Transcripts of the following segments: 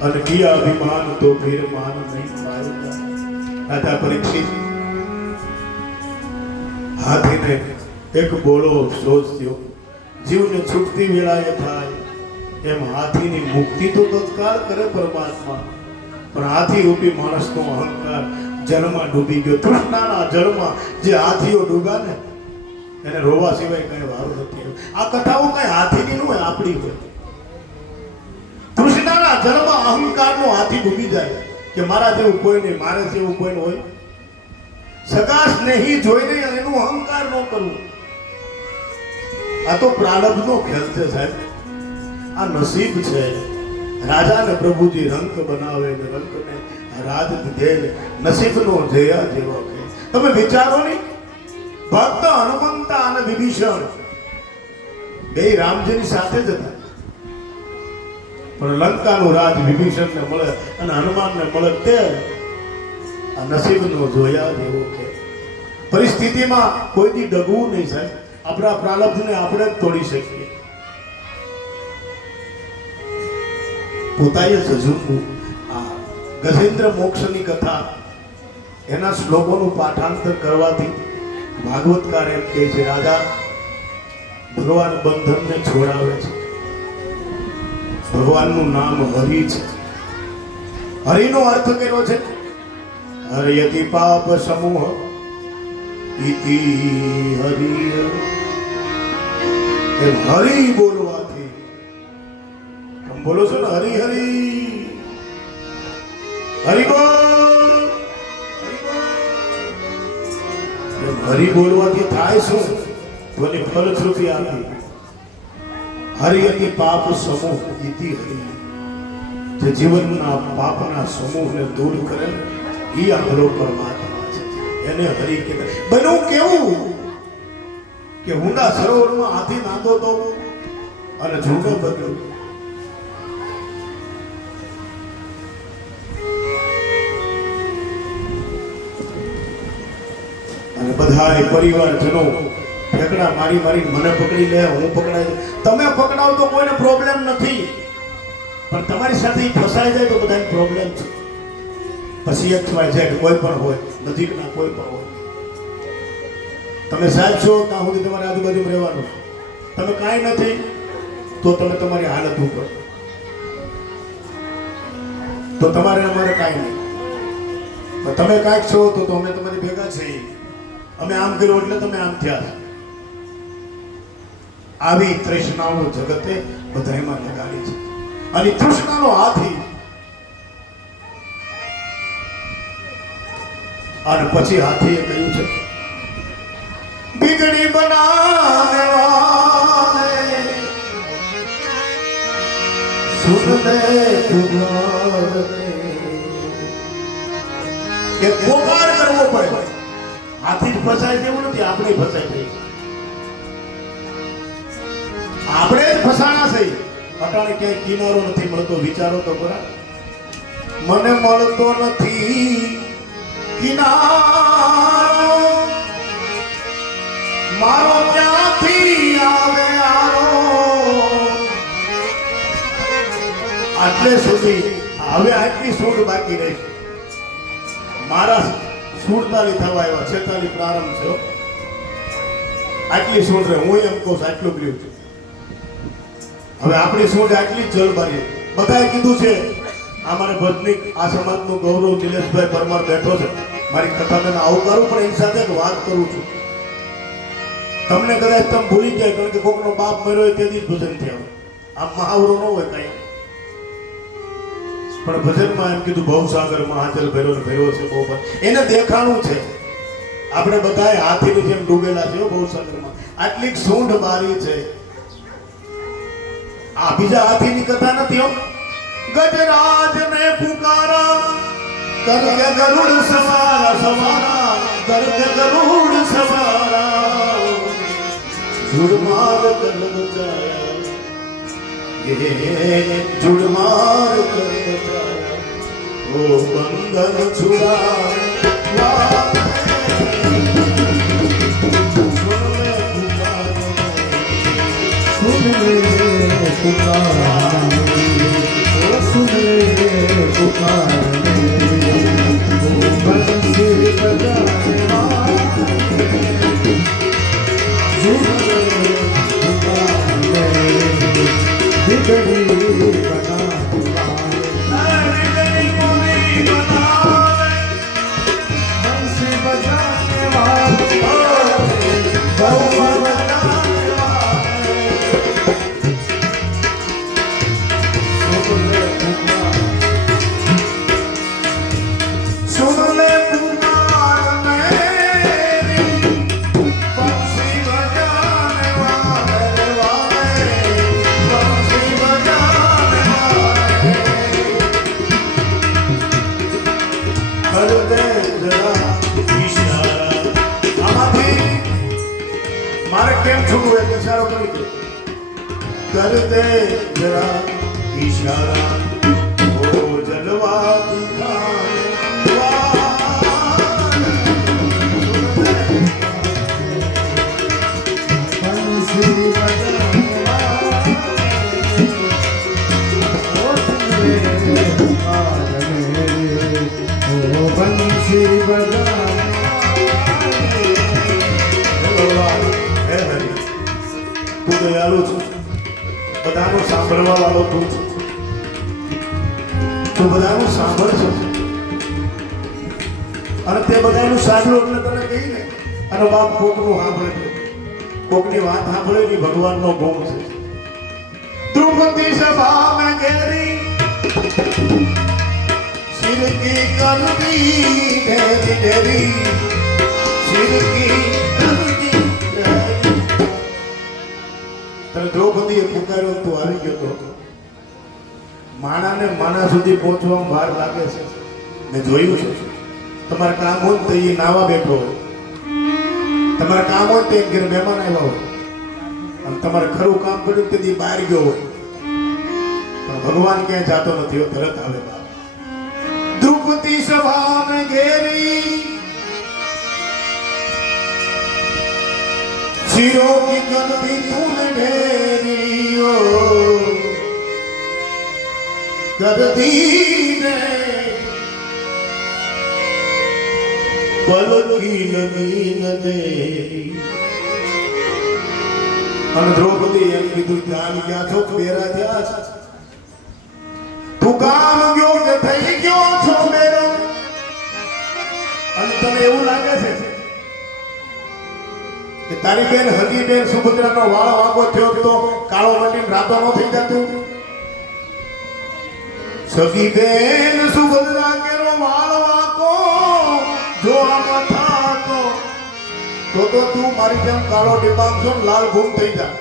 अन किया अभिमान तो फिर मान नहीं पाएगा। राजा परीक्षित हाथी ने एक बोलो अफसोस थयो, जीव ने छूटती वेळाए थाय एम हाथी नी मुक्ति तो तत्काल करे परमात्मा, पण हाथी रूपी माणस नो अहंकार जलमा डूबी गयो। तृष्णाना जलमा जे हाथीओ डूब्या ने એને રોવા સિવાય કઈ વારો નથી। આ કથાઓ કઈ હાથીની ન હોય, આપણી હોય। તૃષ્ણાના જળમાં અહંકારનો હાથી ડૂબી જાય કે મારા જેવું કોઈ નહીં, મારે જેવું કોઈ ન હોય। સગા સ્નેહી જોઈને એનું અહંકાર ન કરવું, આ તો પ્રારબ્ધનો ખેલ છે સાહેબ, આ નસીબ છે। રાજાને પ્રભુજી રંક બનાવે ને રંકને રાજ દીધે, નસીબનો જયા જેવો છે। તમે વિચારો નહીં, ભક્ત હનુમંત અને વિભીષણ બે રામજીની સાથે જ હતા, પણ લંકાનું રાજ વિભીષણને મળે અને હનુમાનને મળે તે આ નસીબનો જોયા જેવો છે। પરિસ્થિતિમાં કોઈ દી ડગવું નહીં સાહેબ, આપણા પ્રારબ્ધને આપણે જ તોડી શકીએ। પોતાએ સજુમવું આ ગજેન્દ્ર મોક્ષની કથા એના શ્લોકોનું પાઠાંતર કરવાથી ભાગવતકાર એમ કહે છે, રાજા ભગવાન બંધનને છોડાવે છે। ભગવાનનું નામ હરિ છે। હરિનો અર્થ કર્યો છે હરયતિ પાપ સમૂહ ઇતિ હરિ। એમ હરિ બોલવાથી તમે બોલો છો ને, હરિ હરિ હરિ બોલ, હરિ બોલવાથી થાય શું? તો એની ફલશ્રુતિ આપી હરિયતિ પાપ સમૂહ ઇતિ હરિ, જે જીવનના પાપના સમૂહને દૂર કરે એ આપણો પરમાત્મા છે, એને હરિ કહેવાય। બનવું કેવું કે ઊંડા સરોવરમાં હાથી નાતો તો અને ઝૂંડો બગડ્યો, અને બધાય પરિવારજનો ઠેકડા મારી મારી મને પકડી લે, હું પકડાય। તમે પકડાવ તો કોઈને પ્રોબ્લેમ નથી, પણ તમારી સાથે ફસાઈ જાય તો બધાને પ્રોબ્લેમ છે। પછી XYZ કોઈ પણ હોય, નજીકના કોઈ પણ હોય, તમે સાહેબ છો ત્યાં સુધી તમારે આજુબાજુમાં રહેવાનું, તમે કાંઈ નથી તો તમે તમારી હાલત ઉપર, તો તમારે અમારે કાંઈ નહીં, તમે કાંઈક છો તો અમે તમારી ભેગા છીએ, અમે આમ કર્યું એટલે તમે આમ થયા। આવી તૃષ્ણાઓ જગતે બધાયમાં લગાડી છે, અને તૃષ્ણાનો હાથી અને પછી હાથીએ કહ્યું છે બિગડી બનાને વાલે સુન દે પુકારને, કે પોકાર કરવો પડે। હાથી જ ફસાય તેવું નથી, આપણે ફસાય થઈ, આપણે જ ફસાણા થઈ। અટાણે ક્યાંય કિનારો નથી મળતો, વિચારો તો ખરા, મને મળતો નથી કિનારો, મારો ક્યાંથી આવે આરો। આટલે સુધી હવે આટલી સૂડ બાકી રહી, મારા 47 થવા આવ્યા, 46 પ્રારંભ થયો, આટલી સૂડ રહે, હું એમ કહું આટલું કર્યું છે। હવે આપણી સૂડ આટલી જ જલબારી, બધાએ કીધું છે। અમારે ભજનીક આ સમાજનું ગૌરવ નિલેશભાઈ પરમાર બેઠો છે, મારી કથાને આવકારું, પણ એની સાથે એક વાત કરું છું। તમને કદાચ તમે ભૂલી જાય, કારણ કે કોકનો બાપ મર્યો હોય તેથી જ ભજન થયા, આમ મહાવરો ન હોય કાંઈ, પણ ભજનમાં એમ કીધું ભવસાગર મહાજલ ભેરો ભેરો છે બહુ, એને દેખાણું છે। આપણે બધાએ હાથીની જેમ ડૂબેલા છે ભવસાગરમાં, આટલી સૂંઢ બારી છે। આ બીજા હાથીની કથા નથી હો, ગજરાજ ને પુકારા કરકે ગરુડ સવારા સવારા, કરકે ગરુડ સવારા, ઝુડમાર કર બચાયા, ये जुड़मार कर बचाया, ओ बंधन छुड़ाने सुन ले पुकार, सुन ले पुकार मेरी, वो बंसी बजाने वाले। सुन ले पुकार मेरी, बिगड़ी बनाने वाले। बंसी बजाने वाले, सुन ले पुकार मेरी, बंसी बजाने वाले, बंसी बजाने वाले। कर दे जरा इशारा। આમાંથી મારે કેમ છૂટવું એક ઇશારો કરી દે. कर दे जरा इशारा, ओ जलवा दिखाने वाले। बंसी बजाने वाले, ओ सुन ले पुकार मेरी, ओ बंसी बजाने ભગવાન હે હરિ, તું દયાળુ છે, બધાનું સાંભળવા વાળો તું છે, તું બધાનું સાંભળ છે અને તે બધાનું સાંભળ્યું એટલે તને કહી ને અને બાપ કોકનું સાંભળે છે, કોકની વાત સાંભળે ની ભગવાનનો ભોગ છે. દ્રુપદી સભા મેં ઘેરી સિર કી કરદી ઢેરી ઢેરી, સિર કી કરદી ઢેરી. તને દ્રૌપદીએ પુકાર્યો તું આવી ગયો તો. માણાને માણા સુધી પહોંચવામાં વાર લાગે છે. મેં જોયું છે. તમારે કામ હોય તો એ નાવા બેઠો હોય, તમારે કામ હોય તો એક ઘેર મહેમાન આવ્યા હોય, અને તમારે ખરું કામ કર્યું તેથી બહાર ગયો હોય, પણ ભગવાન ક્યાંય જાતો નથી, તરત આવે બાપ. દ્રુપદી સભા મેં ઘેરી सिरों की गंदी तूने ढेरी हो कर दी ने, पल की लगी न दे. અને દ્રૌપદી એમ કીધું જાન ગયા છો બેરા ગયા છો, તું કામ ગયો કે થઈ ગયો છો બેરો. અને તને એવું લાગે છે કે તારી બેન હગી બેન સુભદ્રાનો વાળ વાગો થયો તો કાળો મટીને રાતો ન થઈ જતું. સગી બેન સુભદ્રા કેરો વાળ વાગો જો આમાં થાતો તો તું મારી જેમ કાળો ડિબાંગ છો ને લાલ ઘૂમ થઈ જા.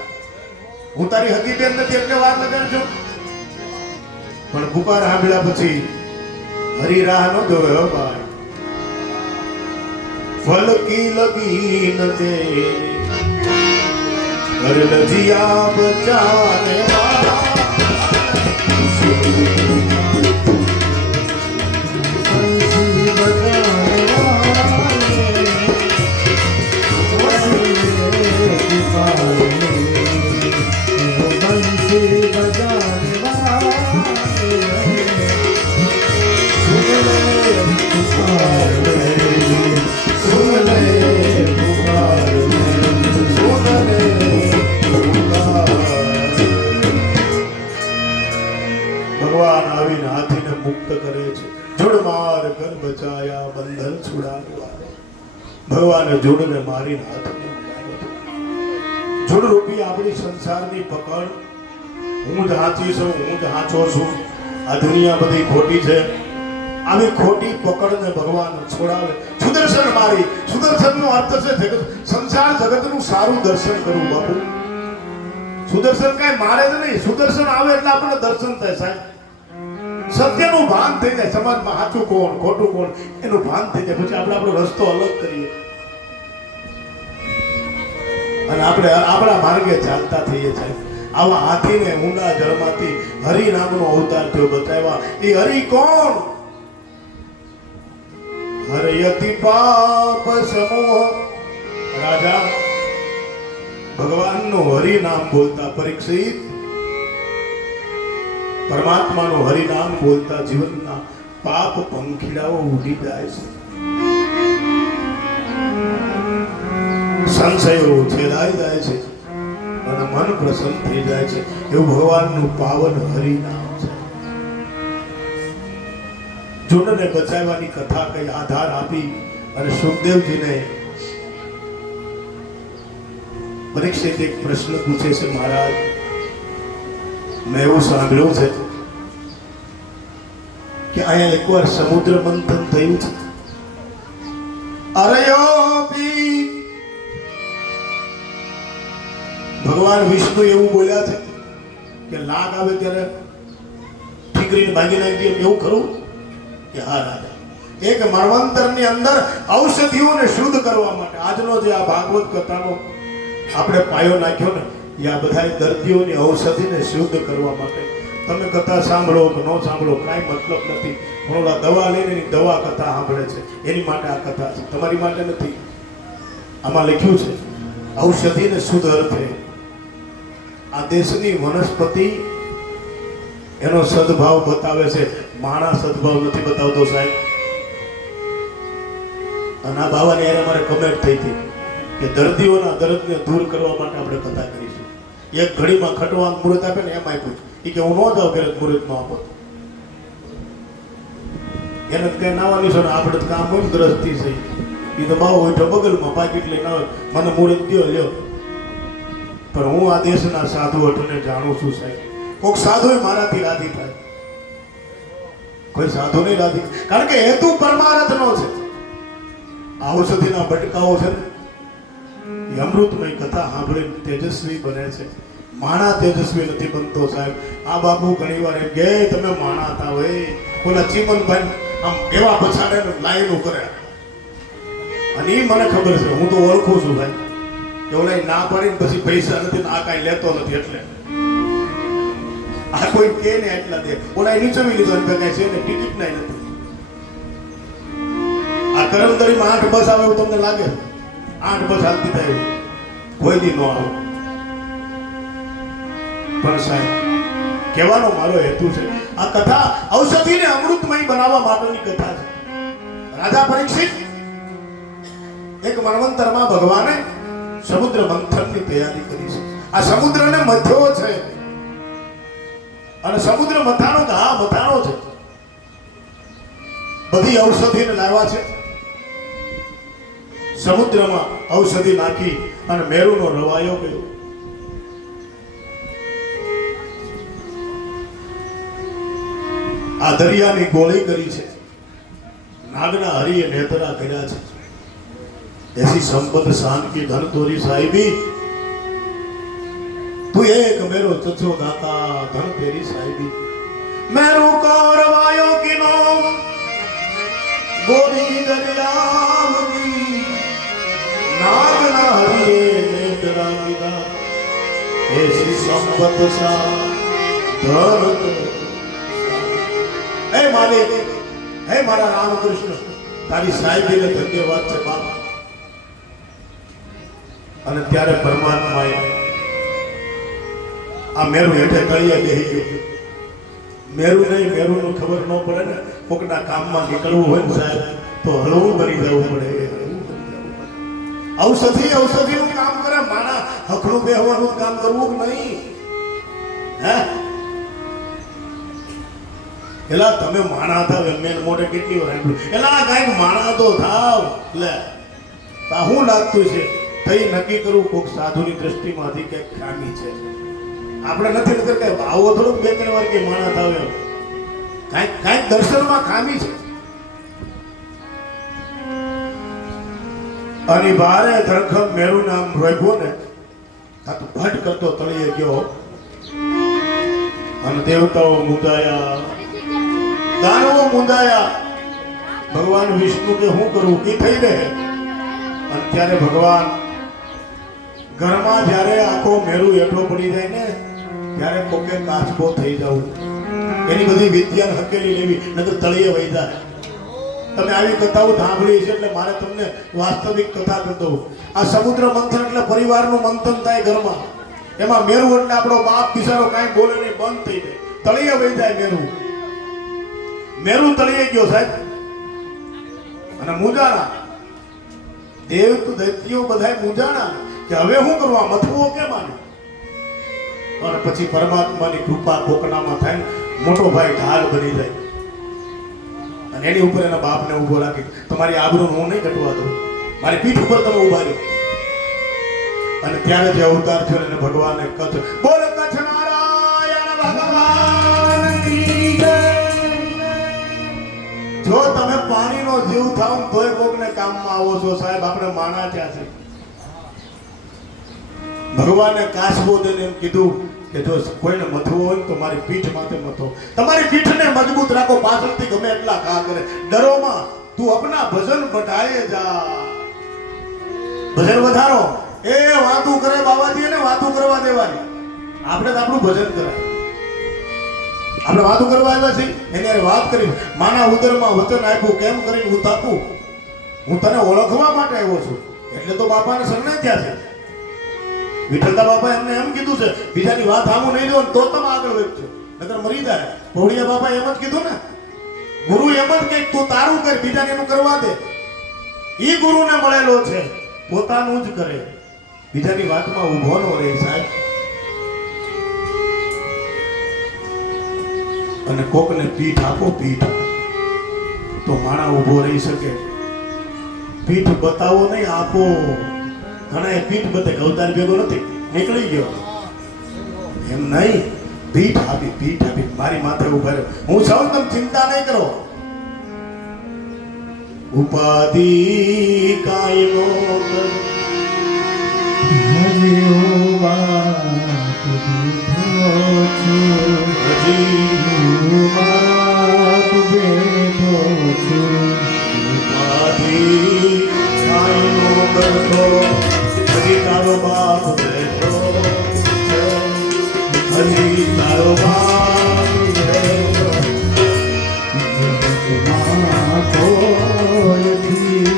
હું તારી હગી બેન નથી એટલે વાત લગાડજો. પણ પુકાર સાંભળ્યા પછી હરી રાહ ન જોવે હો ભાઈ. फल की लगी न दे कर लजिया बचाने वाला. बंसी बजाने वाले, पुकार मेरी, ओ बंसी बजाने वाले। सुन ले पुकार मेरी, सुन ले पुकार मेरी, सुन ले पुकार. ભગવાન આવીને હાથીને મુક્ત કરે છે. જોડમાર ઘર બચાયા બંધન છોડાવ્યા. ભગવાને જોડને મારીને હાથને ઉડાવ્યો. જોડ રૂપી આપણી સંસારની પકડ. હું જ હાચી છું, હું જ હાચો છું, આ દુનિયા બધી ખોટી છે. આવી ખોટી પકડને ભગવાન છોડાવે. સુદર્શન મારી. સુદર્શનનો અર્થ છે સંસાર જગતનું સારું દર્શન કરવું બાપુ. સુદર્શન કઈ મારે જ નહીં, સુદર્શન આવે એટલે આપણને દર્શન થાય સાહેબ. સત્યનું ભાન થઈ જાય, સમાજમાં સાચું કોણ ખોટું કોણ એનું ભાન થઈ જાય. પછી આપણે આપણો રસ્તો અલગ કરીએ અને આપણે આપણા માર્ગે ચાલતા થઈએ છીએ. આવા હાથીને ઊંડા જળમાંથી હરિ નામનો અવતાર થયો બતાવ્યા. એ હરિ કોણ? હરયતિ પાપ સમૂહ. રાજા ભગવાનનું હરિ નામ બોલતા પરીક્ષિત પરમાત્માનું હરિનામ બોલતા જીવનના પાપ પંખીડાઓ ઉડી જાય છે, સંશયો છેદાઈ જાય છે અને મન પ્રસન્ન થઈ જાય છે. એવું ભગવાનનું પાવન હરિનામ છે. જૂનને બચાવવાની કથા કઈ આધાર આપી અને સુખદેવજીને પરીક્ષિત એક પ્રશ્ન પૂછે છે, મહારાજ મેં એવું સાંભળ્યું છે કે અહીંયા એકવાર સમુદ્ર મંથન થયું છે. અરયો પી ભગવાન વિષ્ણુ એવું બોલ્યા છે કે લાગ આવે ત્યારે ઠીકરીને ભાગી નાખી દે, એવું ખરું કે હા રાજા? એક મરવંતરની અંદર ઔષધિઓને શુદ્ધ કરવા માટે આજનો જે આ ભાગવત કથાનો આપણે પાયો નાખ્યો ને, એ આ બધા દર્દીઓની ઔષધિને શુદ્ધ કરવા માટે. તમે કથા સાંભળો કે ન સાંભળો કાંઈ મતલબ નથી, પણ ઓલા દવા લઈને એની દવા કથા સાંભળે છે એની માટે આ કથા છે, તમારી માટે નથી. આમાં લખ્યું છે ઔષધિને શુદ્ધ અર્થે આ દેશની વનસ્પતિ એનો સદભાવ બતાવે છે, માણસ સદભાવ નથી બતાવતો સાહેબ. અને આ બાવાની યારે મારે કમેન્ટ થઈ હતી કે દર્દીઓના દર્દને દૂર કરવા માટે આપણે કથા કરીશું. એક ઘડીમાં ખટવાનું મુહૂર્ત આપે ને એમ આપ્યું છે કે હું ન જાઉં ઘરે મુહૂર્તમાં આપો એને ત્યાં નાવાની છો ને આપણે કામ હોય ને ગ્રસ્તી થઈ એ તો બાવ હોય તો બગલમાં પાકીટ લઈને આવે મને મુહૂર્ત દો લ્યો. પણ હું આ દેશના સાધુ હટને જાણું છું સાહેબ, કોઈક સાધુ મારાથી રાજી થાય, કોઈ સાધુ નહીં રાજી, કારણ કે હેતુ પરમાર્થનો છે. ઔષધિના બટકાઓ છે ને એ અમૃતમય કથા સાંભળીને તેજસ્વી બને છે. માણા તેજસ્વી નથી બનતો સાહેબ. આ બાપુ ઘણી વાર એમ કે તમે માણા હતા હોય કોના ચીમનભાઈ આમ એવા પછાડે લાઈનો કરે, અને એ મને ખબર છે, હું તો ઓળખું છું ભાઈ. ઓલા ના પાડીને પછી પૈસા નથી ને આ કાંઈ લેતો નથી એટલે આ કોઈ કે ને એટલા દે. ઓલા નીચવી લીધો એમ કાંઈ છે ને ટિકિટ ના નથી. આ કરમદરીમાં 8 બસ આવે એવું તમને લાગે? 8 બસ હાલતી થાય કોઈ દી ન આવે. પણ સાહેબ કહેવાનો મારો હેતુ છે આ કથા ઔષધિને અમૃતમય બનાવવા માટેની કથા છે. રાજા પરીક્ષિત એક મન્વંતરમાં ભગવાને સમુદ્ર મંથનની તૈયારી કરી છે. આ સમુદ્રને મથ્યો છે અને સમુદ્ર મથાનો ઘા મથાનો છે. બધી ઔષધિને લાવવા છે. સમુદ્રમાં ઔષધિ નાખી અને મેરુનો રવાયો ગયો. આ દરિયાની ગોળી કરી છે. નાગના હરિએ નેતરા કર્યા છે. ऐसी संपत शान की धन तोरी साहिबी, तू एक मेरो चचो दाता धन तेरी साहिबी. मेरो को रवायो किनो गोरी दरियावती, नागना हरिये नेत्रा किदा, ऐसी संपत शान धन. हे मालिक, हे मारा रामकृष्ण, तारी साहिबीने धन्यवाद છે બાપ. અને ત્યારે પરમાત્માએ આ મેરુ હેઠે તળિયે બેહી ગયો. મેરુ નહીં, મેરુનું ખબર ન પડે ને, કોકના કામમાં નીકળવું હોય ને સાહેબ તો હળવું બની જવું પડે. ઔષધિનું કામ કરે, માણા હખડું બેહવાનું કામ કરવું નહીં. હે એલા તમે માણા થાવ મેન મોઢે કેટલી વાર આપ્યું, એલા કાંઈક માણા તો થાવ. લે તા હું લાગતું છે થઈ નક્કી કરવું કોઈક સાધુની દ્રષ્ટિમાંથી ક્યાંક ખામી છે. આપણે નથી નકર કે ભાવો થોડુંક 2-3 વાર કે માણા થાવ એમ કાંઈક દર્શનમાં ખામી છે. અને બારે ધરખમ મેરુ નામ રોગ્યો ને આ તો ભટ કરતો તળિયે ગયો અને દેવતાઓ મુંદાયા, દાનવો મુંદાયા. ભગવાન વિષ્ણુ કે હું કરું કે થઈ રહે. અને ત્યારે ભગવાન ઘરમાં જ્યારે આખો મેરુ હેઠો પડી જાય ને ત્યારે કોકે કાચબો થઈ જવું, એની બધી વિદ્યા હકેલી લેવી, નકર તળિયે વહી જાય. તમે આવી કથાઓ સાંભળી છે એટલે મારે તમને વાસ્તવિક કથા કરતો. આ સમુદ્ર મંથન એટલે પરિવારનું મંથન થાય ઘરમાં. એમાં મેરુ એટલે આપણો બાપ બિચારો કાંઈ બોલે નહીં, બંધ થઈ જાય. તળિયે વહી જાય મેરુ તળિયે ગયો સાહેબ. અને મુજાણા દેવ તો દૈત્યો બધાય મુજાણા કે હવે શું કરવા, મથવો કેમ આને? અને પછી પરમાત્માની કૃપા કોકનામાં થાય ને મોટો ભાઈ ઢાલ બની જાય અને એની ઉપર એના બાપને ઊભો રાખી, તમારી આબરૂ હું નહીં ઘટવા દઉં, મારી પીઠ ઉપર તમે ઊભા રહ્યો. અને ત્યારે જે અવતાર થયો એને ભગવાને કચ્છ બોલ કચ્છ નારાયણ ભગવાનની જય. જો તમે પાણીનો જીવ થાવ ને તોય કોકને કામમાં આવો છો સાહેબ. આપણે માણા ત્યાં છે. ભગવાને કાચબો દઈને એમ કીધું કે જો કોઈને મથવું હોય તો મારી પીઠ માથે મથો. તમારી પીઠને મજબૂત રાખો, પાછળથી ગમે એટલા ઘા કરે ડરોમાં. તું અપના ભજન બઢાયે જા, ભજન વધારો. એ વાતું કરે બાબાજી એને વાતું કરવા દેવાની. આપણે તો આપણું ભજન કરાય. આપણે વાતું કરવા આવ્યા છીએ એની હારે વાત કરી. માના ઉદરમાં વચન આપ્યું કેમ કરીને હું તાપું. હું તને ઓળખવા માટે આવ્યો છું એટલે તો બાપાને શરણે થયા છે. વિઠ્ઠલતા બાપા એમને એમ કીધું છે બીજાની વાત સામું નહીં દો તો તમે આગળ વધજો, નકર મરી જાય. પૌડિયા બાપા એમ જ કીધું ને, ગુરુ એમ જ કે તું તારું કર બીજાને એનું કરવા દે. ઈ ગુરુને મળેલો છે, પોતાનું જ કરે, બીજાની વાતમાં ઊભો ન રહે સાહેબ. અને કોકને પીઠ આપો, પીઠ તો માણા ઊભો રહી શકે. પીઠ બતાવો નહીં, આપો. ઘણા એ પીઠ બતે ગૌતાર ભેગો નથી નીકળી ગયો એમ નહીં. પીઠ આપી મારી માથે ઉભા રહ્યો. હું સૌ તમે ચિંતા નહીં કરો. ઉપાધિ કાંઈ નો કર. હજી તારો બાપ બેઠો છે, હજી તારો બાપ બેઠો. જગતમાં કોઈ ઘરમાં હજી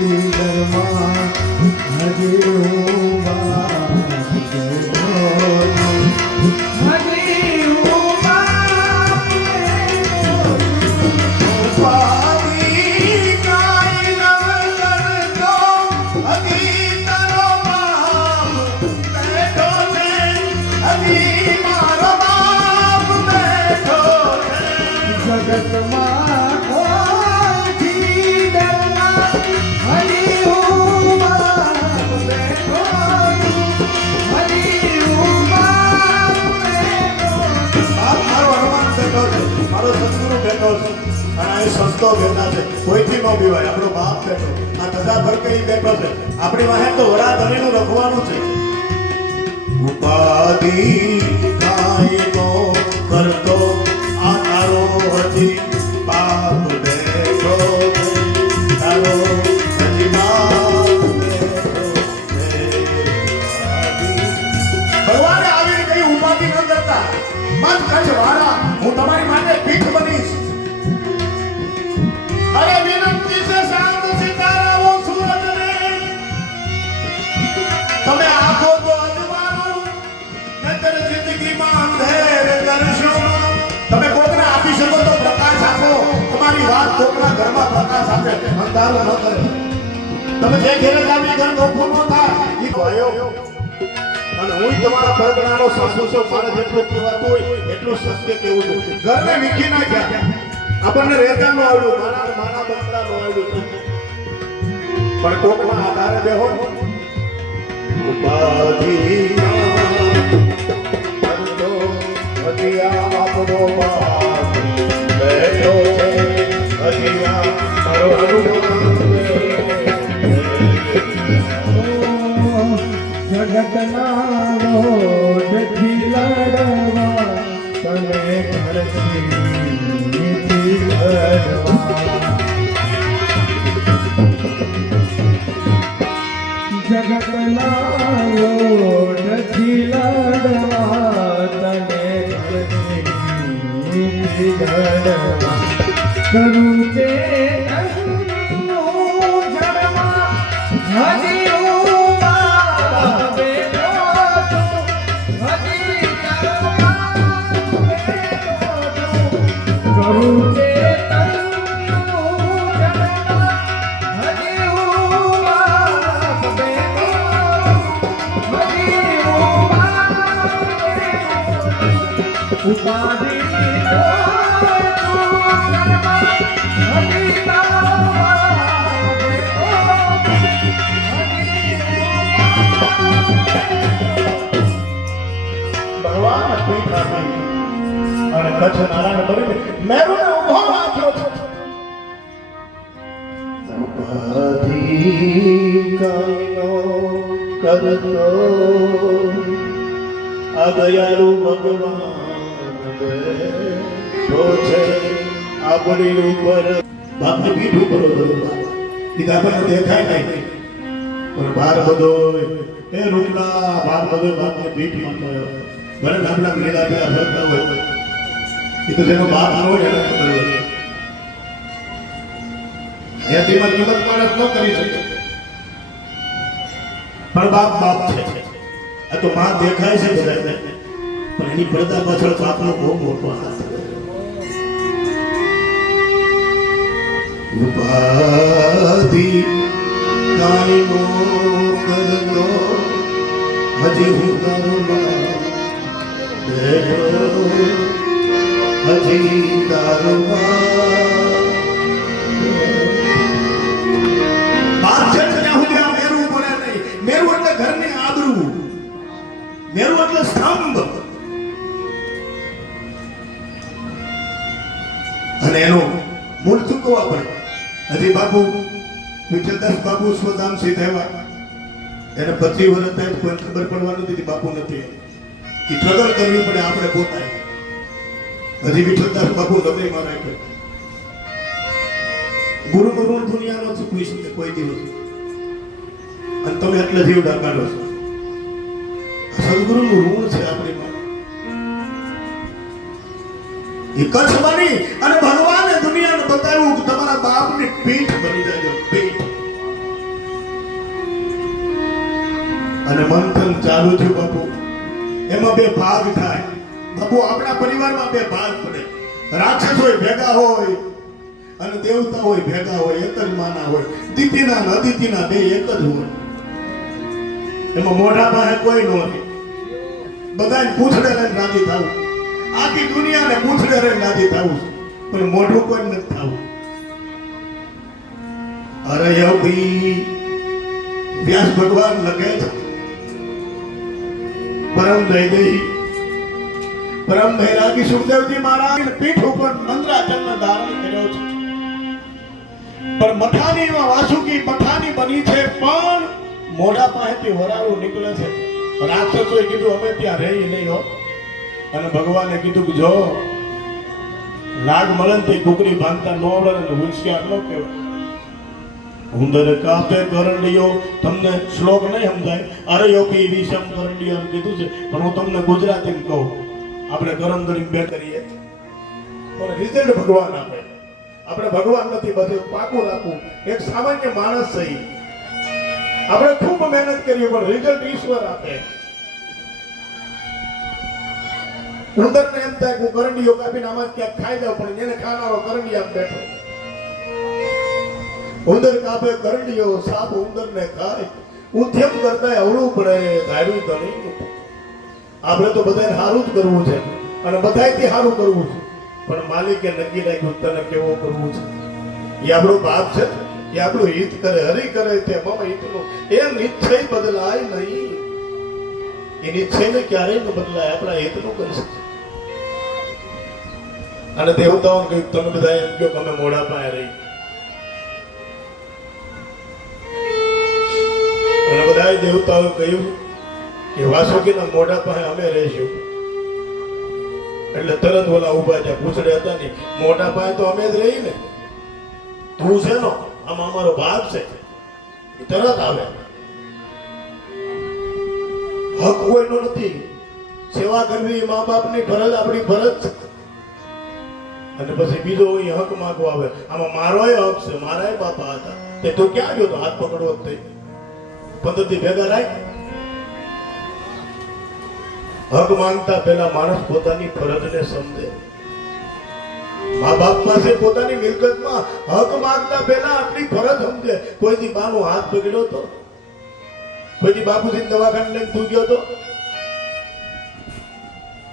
જગતમાં કોઈ ડરમાં હરી હું બાપ બેઠો છું, હરી હું બાપ બેઠો છું. મારો હનુમાન બેઠો છે, મારો સદગુરુ બેઠો છે, અને અહીં સંતો બેઠા છે. કોઈથી ન બીવાય. આપણો બાપ બેઠો, આ ધજા ફરકે બેઠો છે. આપણી વાહે તો વરા ધણીનું રખવાનું છે. ઉપાધિ કાંઈ નો કરતો આ તારો હજી બાપ બેઠો છે, તારો હજી બાપ બેઠો છે. ભગવાને આવી કઈ ઉપાધિ ન કરતા. મત કચ્છ વાળા, હું તમારી માટે પીઠ બનીશ. અરે વિનંતી છે શાંત સિતારાઓ સૂરજને, તમે આખો તો અજમાનો નતર જિંદગીમાં અંધેર કરશો. તમે કોકને આપી શકો તો પ્રકાશ આપો. તમારી વાત કોકના ઘરમાં પ્રકાશ આપે, અંધારું ન કરે. તમે જે ઘેરે આવી ઘર નોખું ન થાય એ ભયો. અને હું તમારા પરગણાનો સાસુ છું, મારે જેટલું કહેવાતું હોય એટલું સત્ય કેવું છું. ઘરને વીખી નાખ્યા, આપણને રહેતા ન આવડ્યું, માના બનતા ન આવડ્યું, પણ કોકના આધારે બેહો. ઉપાધિ આપણો બાપ બેઠો છે, હજી મારો જગતના લોઢથી લડવા તમે ઘરથી લડવા. જગતના લોઢથી લડવા તમે ઘરથી લડવા. કરું છે હજી ઉપાધિ હરી ભગવાન પીઠ આપી અને કચ્છ નારાયણ કરીને મેરુને ઉભો રાખ્યો છે. ઉપાધિકાનો કરતો આ દયાળુ ભગવાન બેઠો છે આપણી ઉપર. બાપની પીઠ ઉપર હતો બાપ. એ તો આપણને દેખાય નહીં પણ બાર બધો એ રૂપના બાર બધો બાપની પીઠમાં થયો. ભલે આપણા લીલા પીલા ફરતા હોય એ તો જેનો બાપ ન હોય એને ખબર હોય. એથીમાં કિંમત માણસ ન કરી શકે પણ બાપ બાપ છે. આ તો માં દેખાય છે બધાને પણ એની પડદા પાછળ બાપનો બહુ મોટો હાથ છે. ઉપાધિ કાંઈ નો કરતો હજી હું તારું હજી તારું બાપ છે ત્યાં સુધી આ મેરું પડે નહીં. મેરું એટલે ઘરની આબરૂ, મેરું એટલે સ્તંભ. અને એનું મૂળ ચૂકવવા પડે. હજી બાપુ વિઠ્ઠલદાસ બાપુ સ્વધામ સીધેવા એને 25 વર્ષ થાય કોઈ ખબર પડવા નથી. બાપુ નથી એ સ્ટ્રગલ કરવી પડે આપણે પોતાએ. હજી વિઠ્ઠલદાસ બાપુ હૃદયમાં રાખ્યો. ગુરુનું ઋણ દુનિયા ન ચૂકવી શકે કોઈ દિવસ. અને તમે એટલે જીવડા કાઢો છો. સદગુરુનું ઋણ છે આપણી માં. એ કચ્છ બની અને ભગવાને દુનિયાને બતાવ્યું કે તમારા બાપની પીઠ બની જાય. પીઠ અને મંથન ચાલુ થયું બાપુ. એમાં બે ભાગ થાય બાપુ. આપણા પરિવારમાં બે ભાગ પડે. રાક્ષસ હોય ભેગા હોય અને દેવતા હોય ભેગા હોય. એક જ માના હોય. દિતિના અને અદિતિના બે એક જ હોય. એમાં મોઢા પાસે કોઈ ન હોય. બધાને પૂછડે લઈને રાજી થવું. આખી દુનિયાને પૂછડે લઈને રાજી થવું પણ મોઢું કોઈ નથી થવું. અરે ભાઈ વ્યાસ ભગવાન લખે છે પરમ દયદેહી પરમ ભૈરાગી સુખદેવજી મહારાજ પીઠ ઉપર મંત્રાચલને ધારણ કર્યો છે. પણ મઠાનીમાં વાસુકી મઠાની બની છે પણ મોઢા પાસેથી વરાળું નીકળે છે. રાક્ષસોએ કીધું અમે ત્યાં રહી નહીં હો. અને ભગવાને કીધું કે જો લાગ મળે ને તે કુકરી બાંધતા ન આવડે ને હુંચક્યા ન કહેવાય. ઉંદર કાપે કરંડિયો. તમને શ્લોક નહીં સમજાય. અરે યોગી વિષમ કરંડિયો એમ કીધું છે પણ હું તમને ગુજરાતીમાં કહું. આપણે ગરમ ગરમ બે કરીએ પણ રિઝલ્ટ ભગવાન આપે. આપણે ભગવાન નથી બધું પાકું રાખવું. એક સામાન્ય માણસ સહી આપણે ખૂબ મહેનત કરીએ પણ રિઝલ્ટ ઈશ્વર આપે. ઉંદરને એમ થાય કે હું કરંડિયો કાપીને આમાં ક્યાંક ખાઈ જાઉં પણ એને ખાનારો કરંડિયા બેઠો. ઉંદર કાપે કરંડિયો સાપ ઉંદરને ખાય. ઉદ્યમ કરતા અવળું પડે ધાર્યું ધણી. આપણે તો બધાને સારું જ કરવું છે અને બધાયથી સારું કરવું છે પણ માલિકે નક્કી રાખ્યું તને કેવો કરવું છે. એ આપણો બાપ છે. એ આપણું હિત કરે હરી કરે તે મમ હિતનું. એ નિશ્ચય બદલાય નહીં. એ નિશ્ચયને ક્યારેય ન બદલાય. આપણા હિતનું કરી શકે. અને દેવતાઓને કહ્યું તમે બધા એમ કહો કે અમે મોઢા પાસે રહી. અને બધા દેવતાઓ કહ્યું કે વાસુકીના મોઢા પાસે અમે રહીશું. એટલે તરત ઓલા ઉભા છે પૂછડે હતા ને મોઢા પાસે તો અમે જ રહી ને. તું છે નો આમાં અમારો ભાગ છે. તરત આવે. હક કોઈનો નથી. સેવા કરવી મા બાપની ફરજ આપણી ફરજ છે. અને પછી બીજો એ હક માંગવો આવે. આમાં મારોય હક છે. મારાય બાપા હતા તે તું ક્યાં ગયો તો હાથ પકડવો થઈ 15 દી ભેગા રાખ. હક માંગતા પહેલા માણસ પોતાની ફરજને સમજે. મા બાપ પાસે પોતાની મિલકતમાં હક માંગતા પહેલા આપણી ફરજ સમજે. કોઈ દી બાનો હાથ પકડ્યો તો? કોઈ દી બાપુજી દવાખાને લઈને તું ગયો તો?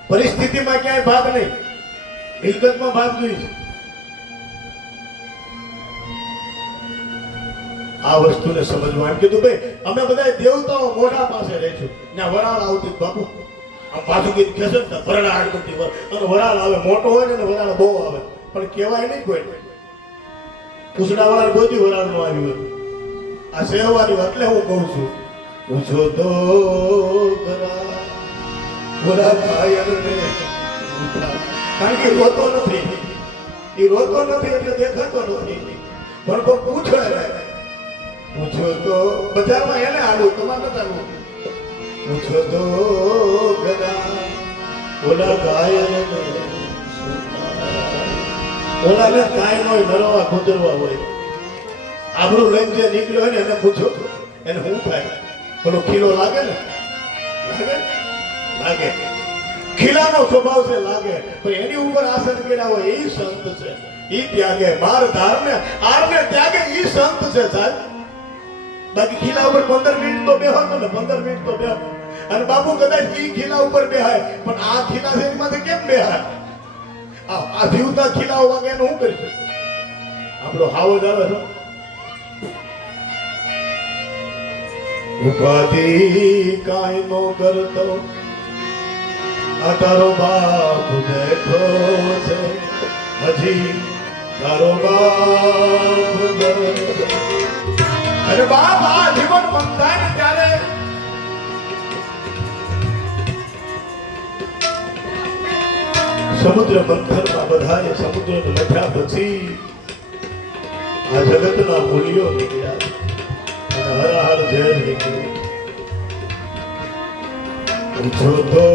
પરિસ્થિતિમાં ક્યાંય ભાગ નહીં, મિલકતમાં ભાગ જોઈએ. આ વસ્તુને સમજવા એમ કીધું ભાઈ અમે બધા દેવતાઓ મોઢા પાસે રહીશું ને વરાળ આવતી બાપુ આમ પાછું કીધું ખેસે ને વરાળ આગળથી અને વરાળ આવે મોટો હોય ને વરાળ બહુ આવે પણ કહેવાય નહીં કોઈ કુસડા વાળા કોઈ વરાળ નો આવ્યું હોય. આ સેવાની એટલે હું કહું છું પૂછો તો કારણ કે રોતો નથી, એ રોતો નથી એટલે દેખાતો નથી પણ કોઈ પૂછે પૂછો તો બજારમાં એને આવું તમારે નથી આવું. પૂછો તો ઓલા ગાયન ઓલા ને કાંઈ નો નરવા કુતરવા હોય. આબરૂ લઈને જે નીકળ્યો હોય ને એને પૂછો એને શું થાય? પેલો ખીલો લાગે ને લાગે ખીલાનો સ્વભાવ છે લાગે પણ એની ઉપર આસન કર્યા હોય એ સંત છે. ઈ ત્યાગે બાર ધારને આરને ત્યાગે ઈ સંત છે સાહેબ. બાકી ખીલા ઉપર 15 મિનિટ તો બેહો તમે 15 મિનિટ તો બેહો અને બાપુ કદાચ ઈ ખીલા ઉપર બેહાય પણ આ ખીલા છે એમાંથી કેમ બેહાય? આ જીવતા ખીલાઓ વાગે એનું શું કરીશું? આપણો હાવો જ આવે છે. ઉપાધિ કાંઈ નો કરતો આ તારો બાપ બેઠો છે હજી તારો બાપ બેઠો. અરે બાપ આ જીવન બંધાય ને ત્યારે સમુદ્ર મંથનમાં બધાએ સમુદ્ર લખ્યા પછી આ જગતના મૂલ્યો નીકળ્યા અને હર ઝેર નીકળ્યું. પૂછો તો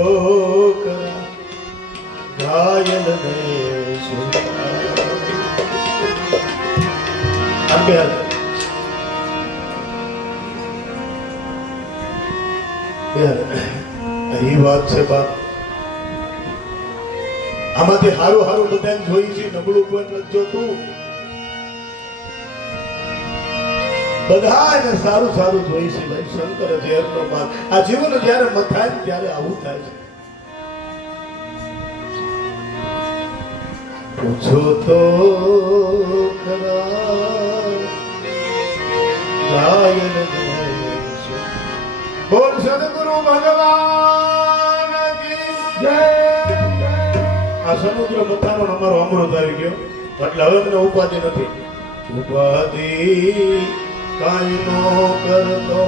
ઘાયલ ને એ વાત છે બાપ. આમાંથી હારું હારું બધાને જોઈ છે, નબળું કોઈ નથી જોતું. બધાને સારું સારું જોઈ છે ભાઈ. શંકર ઝેરનો બાપ. આ જીવન જ્યારે મથાય ને ત્યારે આવું થાય છે. પૂછો તો ગાયન બોલ સદગુરુ ભગવાન કી જય. આ સમુદ્ર મથાનો અમારો અમૃત આવી ગયો એટલે હવે મને ઉપાધિ નથી. ઉપાધિ કાંઈ નો કરતો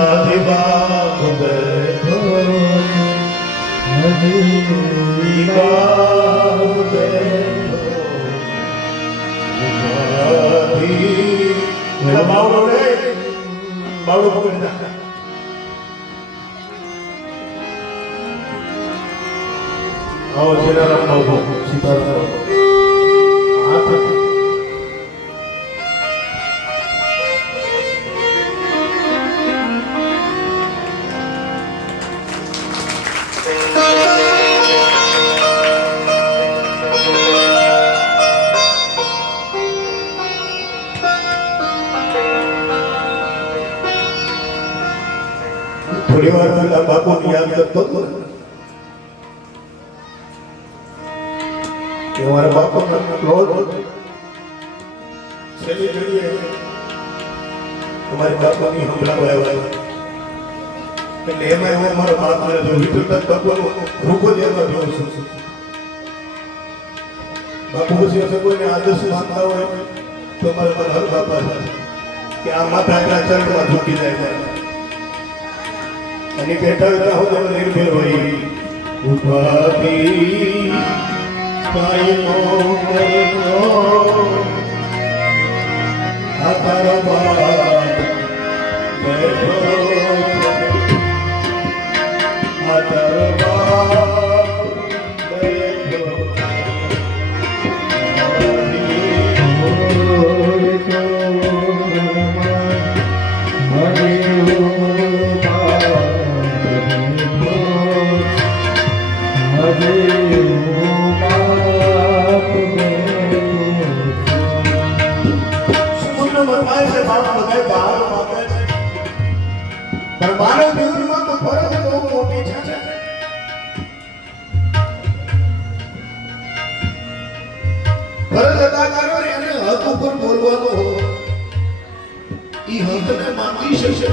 આધિ બાપ બેઠો હજી બાપ બેઠો. ઉપાધિ બાવડો રે બાવડો પકડી નાખ. આવો જલારામ બાબુ સીતારામ હાથ થોડી વાર પહેલા બાપુને યાદ કરતો હતો કે મારા બાપુના ક્રોધ છેલ્લી ઘડીએ તમારી બાપુની હમલા આવ્યા એટલે એમાં હું મારો બાપ મને જો વિઠ્ઠલદાસ બાપુનું રૂપ જ એમાં જોઉં છું. બાપુ પછી હશે કોઈને આદર્શ માનતા હોય તો મારે મને હર બાપા છે કે આ માથા એના ચરણમાં ઝૂકી જાય અને બેઠા હું તમે નિર્ભર હોય. ઉપાધિ કાંઈ નો કરતો આ તારો બાપ બેઠો આ તારો બાપ બેઠો. પણ માનવ જીવનમાં તો ફરજ બહુ મોટી છે. કલાકારો ને એને હક ઉપર બોલવાનો હોય ઈ હકને માની શકે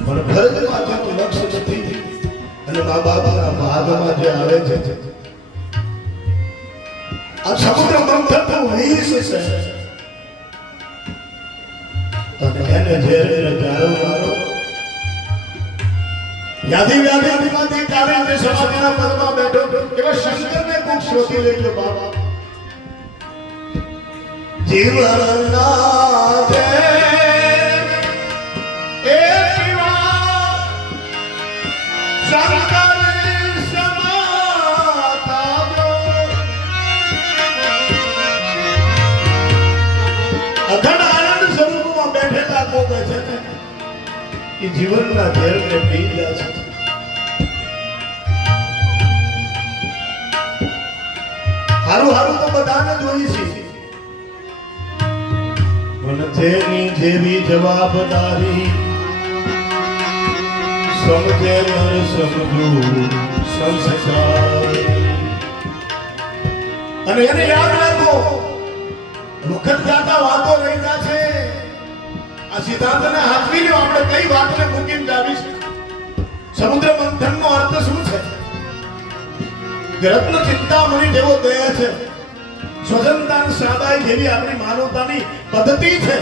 પણ ફરજમાં જે તો લક્ષ્ય નથી અને મા બાપના ભાગમાં જે આવે છે આ સમુદ્ર મંથન તો વિષ છે અને એને ઝેર જારો મારો યાદી યાદીમાંથી ત્યારે તે સમાધિના પદમાં બેઠો એવા શંકરને કોક શોધી લેજો બાબા જીવનના દે એ પીવા શંકર સમાતા અખંડ આનંદ સ્વરૂપમાં બેઠેલા કોક છે એ જીવનના ઝેરને પી ગયા છે હારું હારું તો બધાને જોઈ છે મન જેની જેવી જવાબદારી સમજે નર સમજુ સંસ્કાર અને એને યાદ રાખો મુખત જાતા વાતો રહી ગયા છે આ સિદ્ધાંતને હાથવી લ્યો આપણે કઈ વાતને મૂકીને જાવીશું સમુદ્ર મંથનનો અર્થ શું છે રત્ન ચિંતામણી જેવો દયા છે સ્વજનદાન સાદાઈ જેવી આપણી માનવતાની પદ્ધતિ છે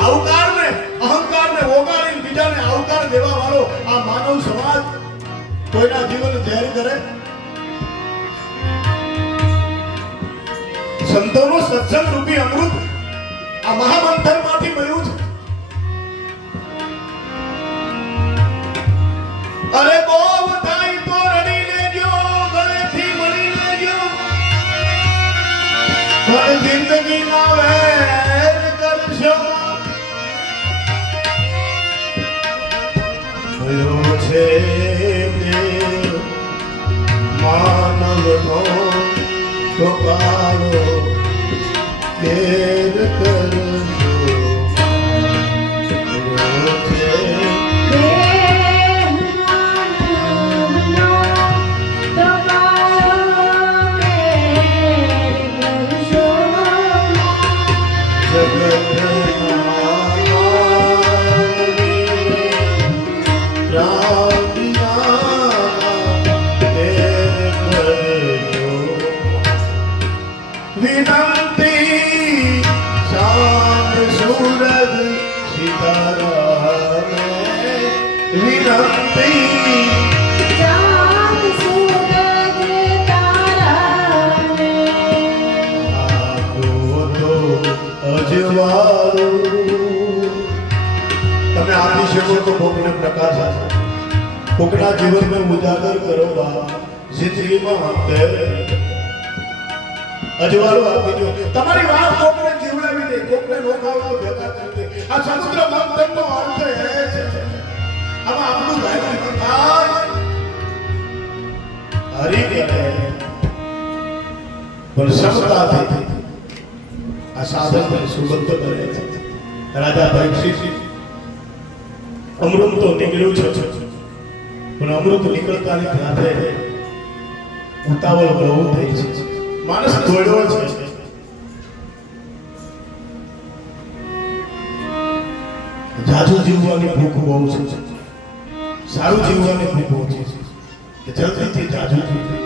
આવકારને અહંકારને ઓગાળીને બીજાને આવકાર દેવા વાળો આ માનવ સમાજ કોઈના જીવન ઝેર કરે સંતોનો સત્સંગ રૂપી અમૃત આ મહામંથન માંથી મળ્યું છે અરે બોવ થાય તો રડી લેજો ગળેથી મળી લેજો પણ જિંદગી ના વેર કરશો મળ્યો છે દેવ માનવનો ટોકારો કેર કરશો તમે આપી શકો તો કોકને પ્રકાશ આપો કોકના જીવનને ઉજાગર કરો જિંદગીમાં અજવાળો આપી દો તમારી વાત કોકને જીવડાવી દે કોકને રોકાવો ભેગા કરી દે આ સમુદ્ર મંથનનો અર્થ એ છે આમાં આપણું ભાઈ હરી કે પણ સમતાથી આ સાધનને સુબદ્ધ કરે છે રાજા પરીક્ષિત અમૃત તો નીકળ્યું છે પણ અમૃત નીકળતાની સાથે ઉતાવળ બહુ થઈ છે માણસ દોડ્યો છે જાજુ જીવવાની ભૂખ બહુ છે સારું જીવવાની ભૂખ બહુ છે કે જલ્દીથી જાજુ જીવે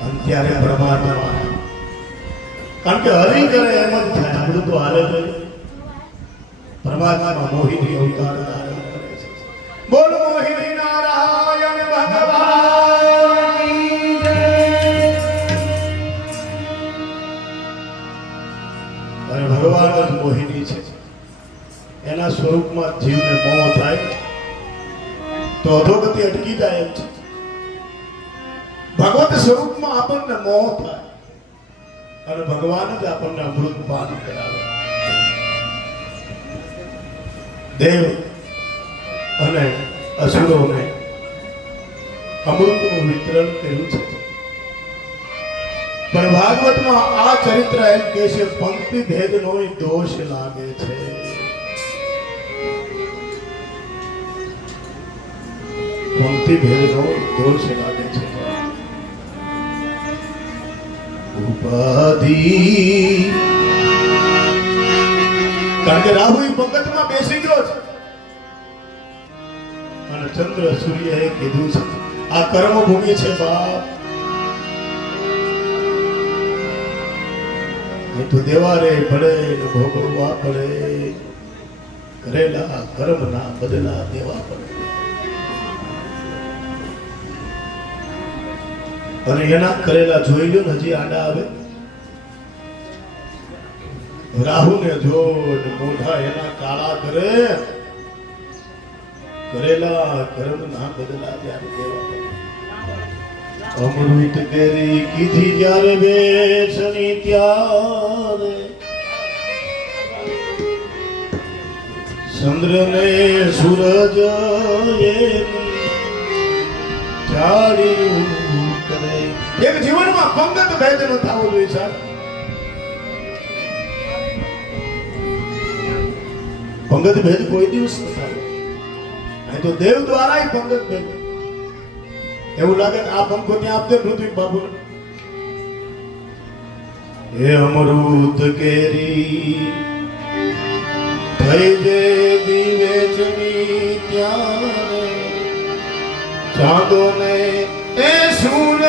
અને ત્યારે પરમાત્મા કારણ કે હરી કરે એમ જ થાય આપણું તો હાલે જ પરમાત્મા મોહિની અવતાર ધારણ કરે છે બોલ મોહિની નારાયણ ભગવાનની જય અને ભગવાન જ મોહિની છે એના સ્વરૂપમાં જીવને મોહ થાય તો અધોગતિ અટકી જાય એમ છે ભગવત સ્વરૂપમાં આપણને મોહ થાય અને ભગવાન જ આપણને અમૃત પાન કરાવે દેવ અને અસુરોને અમૃતનું વિતરણ કર્યું છે પણ ભાગવતમાં આ ચરિત્ર એમ કહે છે પંક્તિ ભેદનો દોષ લાગે છે પંક્તિ ભેદનો દોષ લાગે છે બધી કારણ કે રાહુ એ પંગતમાં બેસી ગયો છે અને ચંદ્ર સૂર્યએ કીધું છે આ કર્મ ભૂમિ છે બાપ. એ તો દેવારે ભળે ને ભોગવવા પડે, કરેલા કર્મના બદલા દેવા પડે. અને એના કરેલા જોઈ લો ને હજી આડા આવે. રાહુને જો ને મોઢા એના કાળા કરે, કરેલા કર્મના બદલા ત્યારે દેવા પડે. અમૃત કેરી કીધી જ્યારે બેસની ત્યારે ચંદ્રને સૂરજ ચાલ્યું કરે. એક જીવનમાં પંગત ભેદ ન થવો જોઈએ સાહેબ. પંગત ભેદ કોઈ દિવસ ન થાય. અહીં તો દેવ દ્વારા પંગત ભેદ. એવું લાગે કે આ પંખો ત્યાં આપજો પૃથ્વી બાબુ. હે અમૃત કેરી થઈ જે દિવેચની ત્યારે ચાંદો ને એ સૂરજ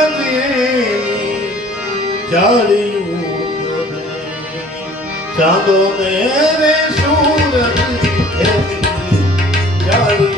ચાલ્યું કરે. ચાંદો ને રે સૂરજ ચાલ્યું.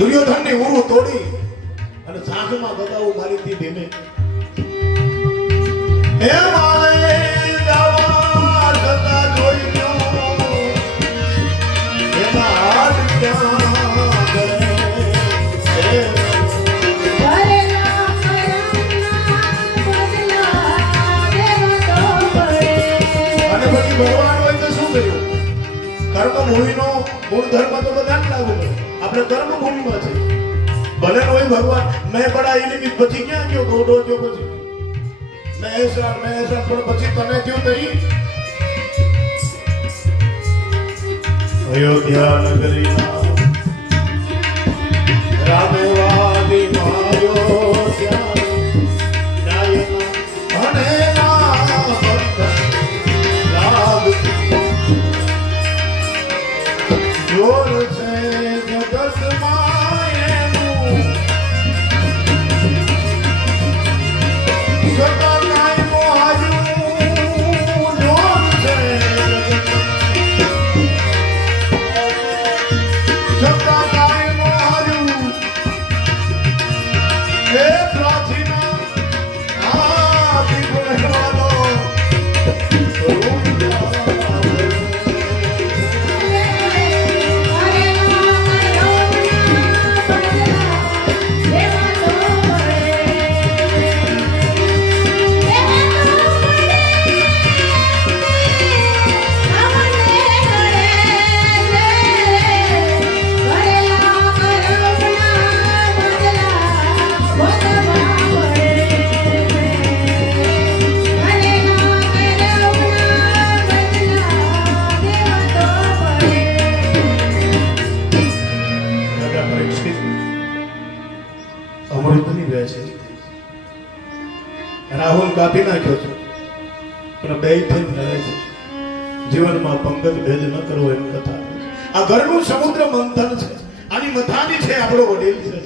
દુર્યોધનની ઉરું તોડી અને ઝાંખમાં ગદાઓ મારીથી ભીમે. હે મારે જાવા છતાં જોઈ લ્યો એના હાથ ક્યાં કરે. અને પછી ભગવાન હોય તો શું કર્યું? કર્મ ભૂમિનો મૂળ ધર્મ તો બધા જ લાગુ પડે. આપણે કર્મ ભૂમિમાં છે. ભલે હોય ભગવાન મેં બડા ઇલમી પછી ક્યાં ગયો ગોડો ગયો પછી મેં એસા પણ પછી તને થયું તઈ. અયોધ્યા નગરીના રામેવાદી માયો ત્યાં ભણેલા લાગ જોર છે જગતમાં એનું સદા કાયમો હાજરું જોર છે. સદા કાયમો હાજરું હે પ્રાચીના આ વિગ્રહવાનો રાહુલ કાપી નાખ્યો છે પણ બે થઈને લડે છે. જીવનમાં પંગત ભેદ ન કરવો એમ કથા. આ ઘરનું સમુદ્ર મંથન છે. આની મથાની છે આપણો વડીલ છે.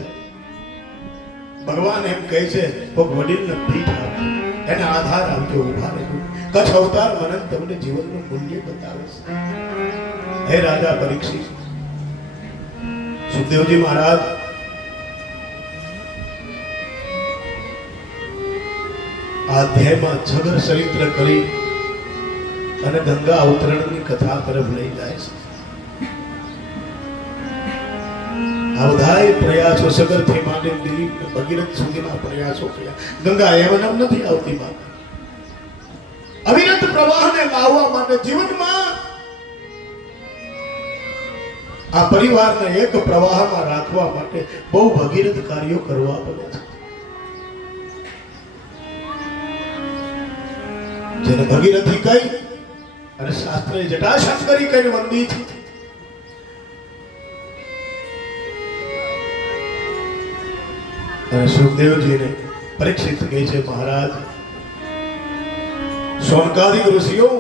ભગવાન એમ કહે છે કોક વડીલને ભીખ આપો, એને આધાર આપજો, ઉભા રહેજો. કચ્છ અવતાર મને તમને જીવનનું મૂલ્ય બતાવે છે. હે રાજા પરીક્ષિત, સુખદેવજી મહારાજ આ અધ્યાયમાં જગર ચરિત્ર કરી અને ગંગા અવતરણની કથા તરફ લઈ જાય છે. આ બધાય પ્રયાસો સગરથી માંડી દિલીપ ભગીરથ સુધીના પ્રયાસો કર્યા. ગંગા એમ નથી આવતી માં. અવિરત પ્રવાહને લાવવા માટે જીવનમાં આ પરિવારને એક પ્રવાહમાં રાખવા માટે બહુ ભગીરથ કાર્યો કરવા પડે છે. જેને ભગીરથી કહી અને શાસ્ત્રે જટાશંકરી કહીને વંદી છે. અને સુખદેવજીને પરીક્ષિત કહે છે મહારાજ, શૌનકાદિક ઋષિઓ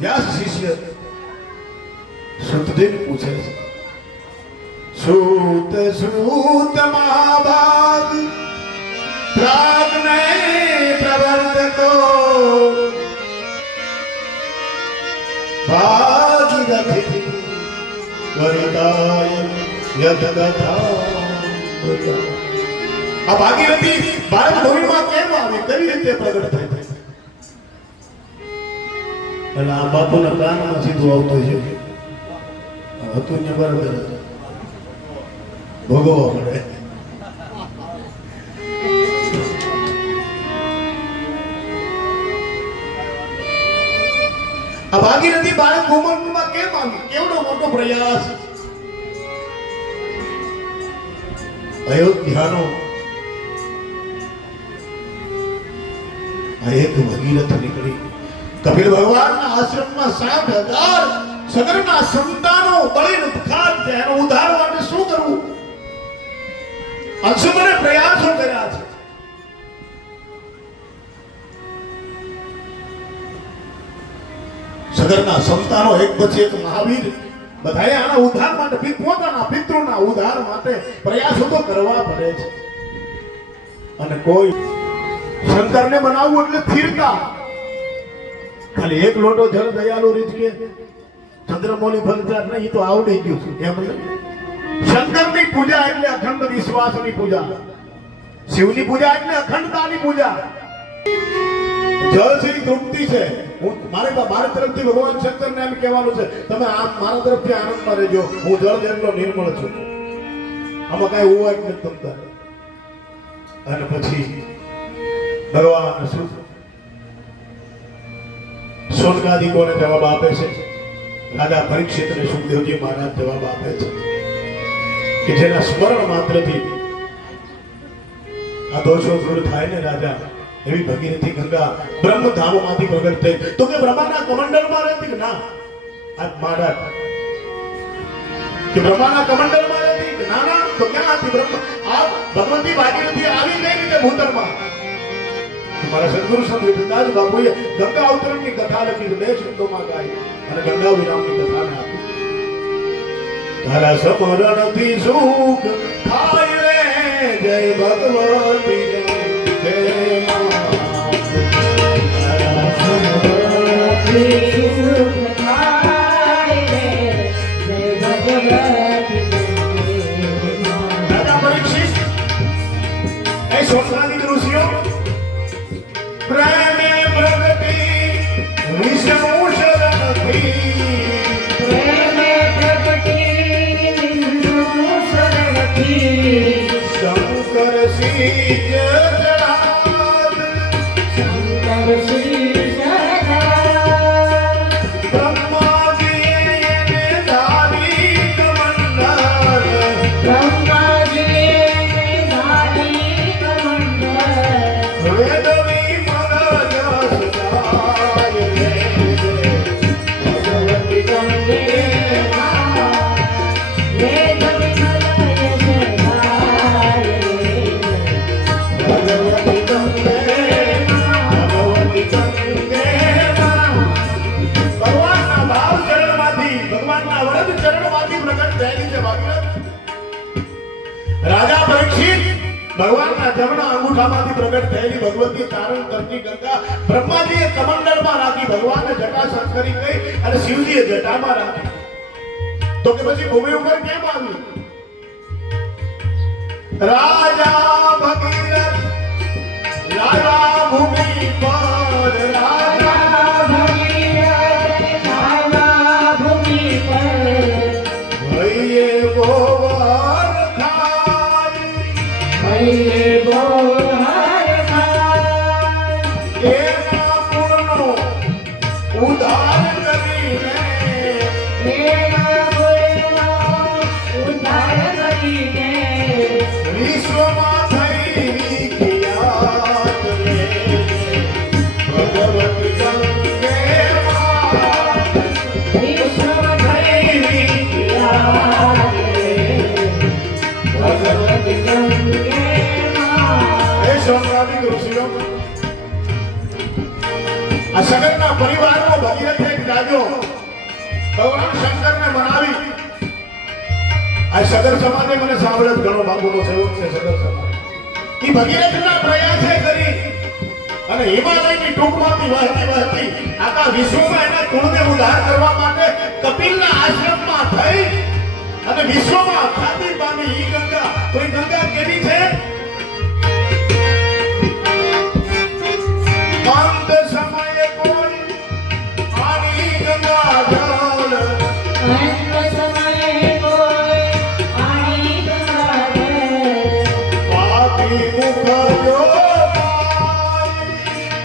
વ્યાસ શિષ્ય સુતદેવ પૂછે છે, સૂત સૂત મહાભાગ પ્રાગ્ને પ્રવર્તકો ભાગીરથી વરિદાય યદગતા. આ ભાગીરથી ભારત ભૂમિમાં કેમ આવે, કઈ રીતે પ્રગટ થાય? એટલે આ બાપુના કાનમાં સીધું આવતું છે. હતું ને બરાબર ભોગવવા પડે. આ ભાગીરથી ભારત ભૂમિમાં કેમ આવી? કેવડો મોટો પ્રયાસ. અયોધ્યાનો આ એક ભગીરથ નીકળી કપિલ ભગવાનના આશ્રમમાં 60,000 સગરના સંતાનો બળીને ખાત છે. એનો ઉદ્ધાર માટે શું કરવું? અંશુમને પ્રયાસો કર્યા છે. સગરના સંતાનો એક પછી એક મહાવીર બધાએ આના ઉદ્ધાર માટે પોતાના પિતૃના ઉદ્ધાર માટે પ્રયાસો તો કરવા પડે છે. અને કોઈ શંકરને બનાવવું એટલે સ્થિરતા. ખાલી એક લોટો જળ દયાલુ રીત કે ચંદ્રમૌલી ફલચાર નહીં, તો આવડી ગયું છે. એમ શંકરની પૂજા એટલે અખંડ વિશ્વાસની પૂજા, શિવની પૂજા એટલે અખંડતાની પૂજા. જળ છે તૃપ્તિ છે. હું મારા તરફથી ભગવાન શંકરને એમ કહેવાનું છે, તમે આમ મારા તરફથી આનંદમાં રહેજો. હું જળ જેટલો નિર્મળ છું, આમાં કઈ ઉવાટ નથી તમતા. અને પછી ભગવાન શું શૌનકાદિકોને જવાબ આપે છે. રાજા પરીક્ષિતને સુખદેવજી મહારાજ જવાબ આપે છે કે જેના સ્મરણ માત્રથી આ દોષો દૂર થાય ને રાજા, એવી ભગીરથી ગંગા બ્રહ્મધામોમાંથી પ્રગટ થઈ. તો કે બ્રહ્માના કમંડલમાં રહેતી કે ના? આ મહારાજ કે બ્રહ્માના કમંડલમાં રહેતી કે ના? તો ક્યાં હતી બ્રહ્મ? આ ભગવતી ભાગીરથી આવી કઈ રીતે ભૂતળમાં? મારા સદગુરુ સંત વિઠ્ઠલદાસ બાપુએ ગંગા અવતરણની કથા લખી, 2 શબ્દોમાં ગાઈ અને ગંગા વિરામની કથાને આપી. તારા સમરણથી સુખ થાય રે, જય ભગવતી જય મા. તારા સમરણથી સુખ થાય રે, જય ભગવતી જય મા. રાજા પરીક્ષિત એ શૌનકાદિક ઋષિઓ પ્રેમે પ્રગતિ વિષ્ણુ શરણથી, પ્રેમે પ્રગતિ વિષ્ણુ શરણથી, શંકર શ્રી જગન્નાથ, શંકર શ્રી જગન્નાથ, બ્રહ્માજીએ ધારી કમંડળ, બ્રહ્માજીએ ધારી કમંડળ, વેદ ભગવતી જમણા અંગૂઠામાંથી પ્રગટ થયેલી ભગવતી તારણ કરતી ગંગા બ્રહ્માજીએ કમંડળમાં રાખી, ભગવાને જટા સંસ્કરી ગઈ અને શિવજીએ જટામાં રાખી. તો કે પછી ભૂમિ ઉપર કેમ આવી? રાજા ભગીરથ લાલા ભૂમિ પર, રાજા ભગીરથ લાલા ભૂમિ પર, ભઈએ ગોવર ખાઈ, ભઈએ ગોહર ખાય, એના ગુણનો ઉદ્ધાર કરીને, એના ગુણનો ઉદ્ધાર કરીને, વિશ્વમાં થઈ વિખ્યાત રે ભગવત ગંગે માં. વિશ્વ થઈ વિખ્યાત રે ભગવત ગંગે માં. એ સોમનાથી ઋષિઓ, આ સગરના પરિવારનો ભગીરથ એક રાજો ભગવાન શંકરને મનાવી. આ સગર સમાજે મને સાંભળે જ ઘણો બાબુનો સેવક છે સગર સમાજ. એ ભગીરથના પ્રયાસે કરી અને હિમાલયની ટૂંકમાંથી વહેતી આખા વિશ્વમાં એના કુળને ઉદ્ધાર કરવા માટે કપિલના આશ્રમમાં થઈ અને વિશ્વમાં ખ્યાતિ પામી. ઈ ગંગા, તો એ ગંગા કેવી છે? અંત સમયે કોઈ આની ગંગા જળ, અંત સમયે કોઈ પાણી ગંગા રે, પાપી મુખ જો પાઈ,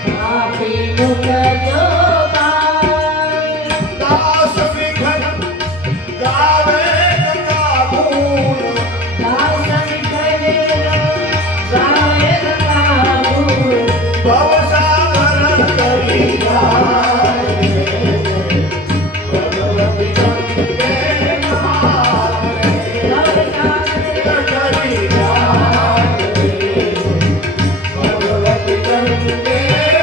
પાપી મુખ જો પાય, દાસ વિઘન ગાવે ગંગા ગુણ, દાસ વિઠ્ઠલે ગાવે ગંગા ગુણ, ભવસાગર તરી જાય ભગવતી ગંગે મારે, તરી જાય ભગવતી ગંગે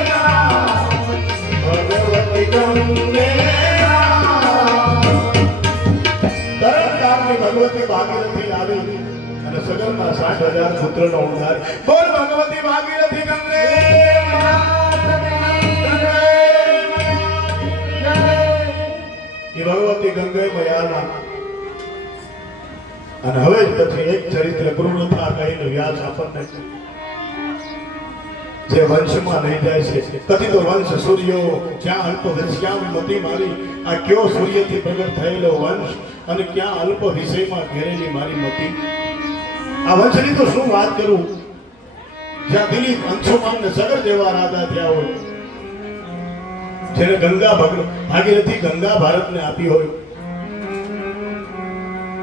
મારે, ભગવતી ગંગે મારે. તરણધામની ભગવતી ભાગીરથી આવી અને સગરના 60,000 પુત્રનો ઉદ્ધાર. બોલ ભગવતી ભાગીરથી ગંગે એ ભગવતી ગંગે મયાના. અને હવે જ પછી એક ચરિત્ર ગુરુનથા કહીને વ્યાસ આપણને જે વંશમાં લઈ જાય છે. કથી તો વંશ સૂર્યો જ્યાં અલ્પ વિષયામ મતી મારી. આ કયો સૂર્યથી પ્રગટ થયેલો વંશ અને ક્યાં અલ્પ વિષયમાં ઘેરેલી મારી મતી. આ વંશની તો શું વાત કરું, જ્યાં દિલીપ અંશુમાન ને સગર જેવા રાજા થયા હોય, જેને ગંગા ભાગીરથી ગંગા ભારતને આપી હોય.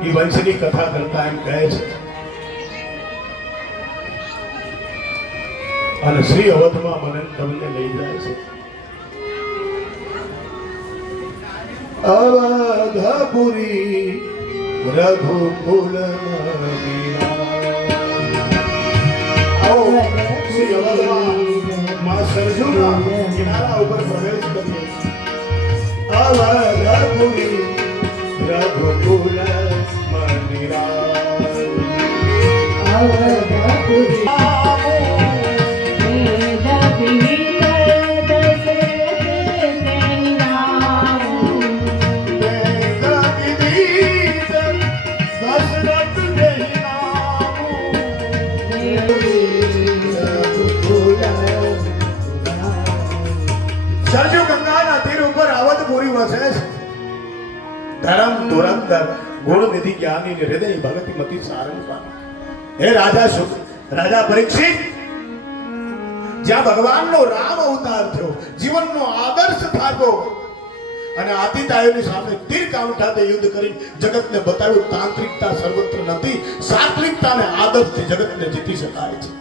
એ વંશની કથા કરતા એમ કહે છે. અને શ્રી અવધમાં મને તમને લઈ જાય છે. અવધપુરી રઘુકુલ આવો શ્રી અવધમાં માં સરજુના કિનારા ઉપર પ્રવેશ કરીએ. અવધપુરી રઘુકુલ મંદિરા, અવધપુરી સરજુ ગંગાના તીર ઉપર અવધપુરી વસે છે. ધરમ ધુરંધર ગુણ નિધિ જ્ઞાની ને હૃદય ભગતિ મતિ સારંગા. હે રાજા શુક, રાજા પરીક્ષિત, જ્યાં ભગવાનનો રામ અવતાર થયો, જીવનનો આદર્શ થાકો અને આતિતાયોની સામે તીર કાંઠાતે યુદ્ધ કરી જગતને બતાવ્યું તાંત્રિકતા સર્વત્ર નથી, સાત્વિકતા અને આદર્શથી જગતને જીતી શકાય છે.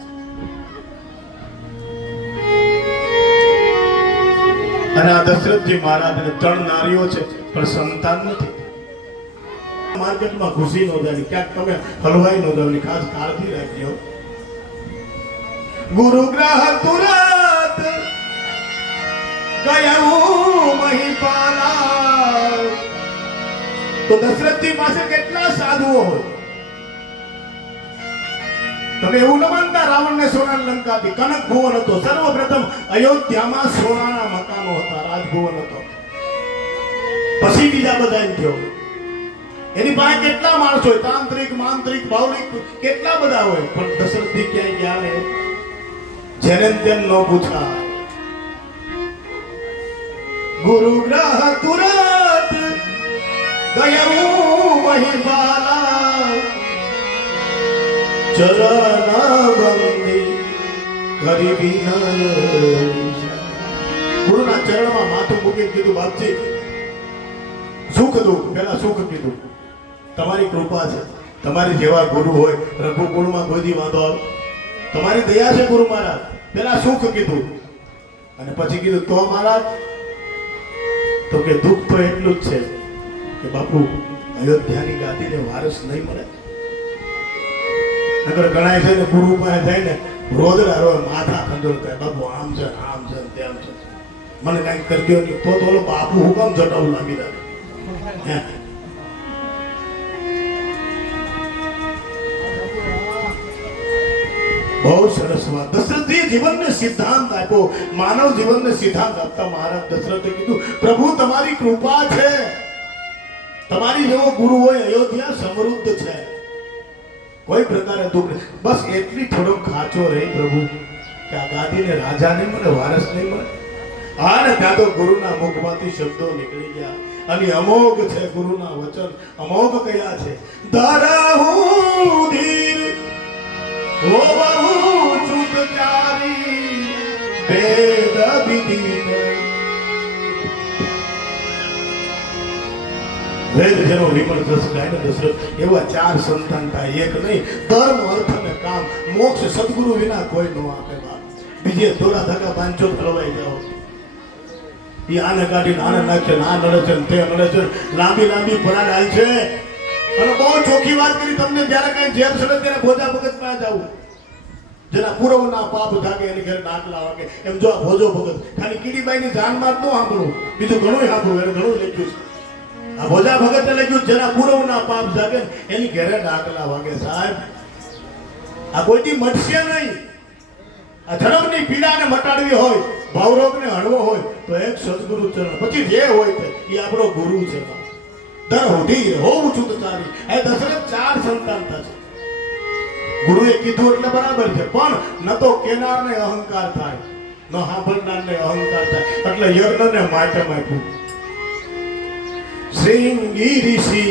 અને આ દશરથજી મહારાજને 3 નારીઓ છે પણ સંતાન નથી. માર્કેટમાં ઘૂસી ન જાય, ક્યાંક તમે હલવાઈ ન જાવ, ખાસ કાળજી રાખજો. ગુરુગ્રહ તુરત ગયું મહિપાલા. તો દશરથજી પાસે કેટલા સાધુઓ હોય, તમે એવું ન માનતા રાવણને સોનાની લંકા હતી. કનક ભુવન હતો. સર્વપ્રથમ અયોધ્યામાં સોનાના મકાનો હતા, રાજભુવન હતો. પછી બીજા બધા એમ થયો. એની પાસે કેટલા માણસો હોય, તાંત્રિક, માંત્રિક, ભાવનિક કેટલા બધા હોય, પણ દશરથથી ક્યાંય ગયા ને જેને તેમ ન પૂછા. ગુરુ ગ્રહ તુરત ગયું વહી બાલા ચરણ બંદી કરી વિનય. ગુરુના ચરણમાં માથું મૂકીને કીધું, બાપજી સુખ દુઃખ, પેલા સુખ કીધું, તમારી કૃપા છે. તમારી જેવા ગુરુ હોય રઘુકુળમાં કોઈ દી વાંધો આવે? તમારી દયા છે ગુરુ મહારાજ. પેલા સુખ કીધું અને પછી કીધું તો મહારાજ, તો કે દુઃખ તો એટલું જ છે કે બાપુ અયોધ્યાની ગાદીને વારસ નહીં મળે. નકર ગણાય છે ને ગુરુ પાસે જાય ને રોદડા રોય, માથા ખંજોળ થાય, બાપુ આમ છે આમ છે તેમ છે, મને કઈક કરી દો નહીં. તો ઓલો બાપુ હુકમ જટાવું લાગી જાય. બહુ સરસ વાત. દશરથજીએ જીવનને સિદ્ધાંત આપ્યો, માનવ જીવનને સિદ્ધાંત આપતા મહારાજ દશરથે કીધું, પ્રભુ તમારી કૃપા છે, તમારી જેવો ગુરુ હોય અયોધ્યા સમૃદ્ધ છે, કોઈ પ્રકારે દુઃખ નહીં. બસ એટલી થોડો ખાચો રહી પ્રભુ કે આ ગાદીને રાજા નહીં મળે, વારસ નહીં મળે. હા ને ત્યાં તો ગુરુના મુખમાંથી શબ્દો નીકળી ગયા અને અમોઘ છે ગુરુના વચન. અમોઘ કયા છે? ધરહું ધીર હોવહું ચૂપચારી વેદ વિધિન. વેદ જેનો વિમળ જસ ગાય ને દશરથ, એવા 4 સંતાન થાય, એક નહીં. ધર્મ, અર્થ અને કામ, મોક્ષ સદગુરુ વિના કોઈ ન આપે. બીજે દોરા ધક્કા પાંચો ફરવાઈ જાઓ. એ આને કાઢીને આને નાખે, આ નડે છે તે નડે છે, લાંબી લાંબી ફરાડ આવી છે. અને બહુ ચોખ્ખી વાત કરી તમને, જ્યારે કઈ ઝેર ચડે ત્યારે ભોજા ભગત ના જવું. જેના પૂર્વના પાપ જાગે એની ઘરે ડાકલા વાગે. એમ જો આ ભોજો ભગત ખાલી કીડીબાઈની જાનમાં જ ન સાંભળવું, બીજું ઘણું સાંભળવું, એને ઘણું લખ્યું છે. આ ભોજા ભગતે લખ્યું, જેના પૂર્વના પાપ જાગે એની ઘરે ડાકલા વાગે. સાહેબ આ કોઈથી મટશે નહીં. આ ધર્મની પીડાને મટાડવી હોય, ભાવરોગને હળવો હોય તો એક સદગુરુ ચરણ, પછી જે હોય તે એ આપણો ગુરુ છે. દર હોધી હોવું ચૂકચારી. એ દશરથ 4 સંતાન થશે. ગુરુએ કીધું એટલે બરાબર છે, પણ ન તો કેનારને અહંકાર થાય, ન સાંભળનારને અહંકાર થાય, એટલે યજ્ઞને માટેમ આપ્યું. શ્રીંગી ઋષિ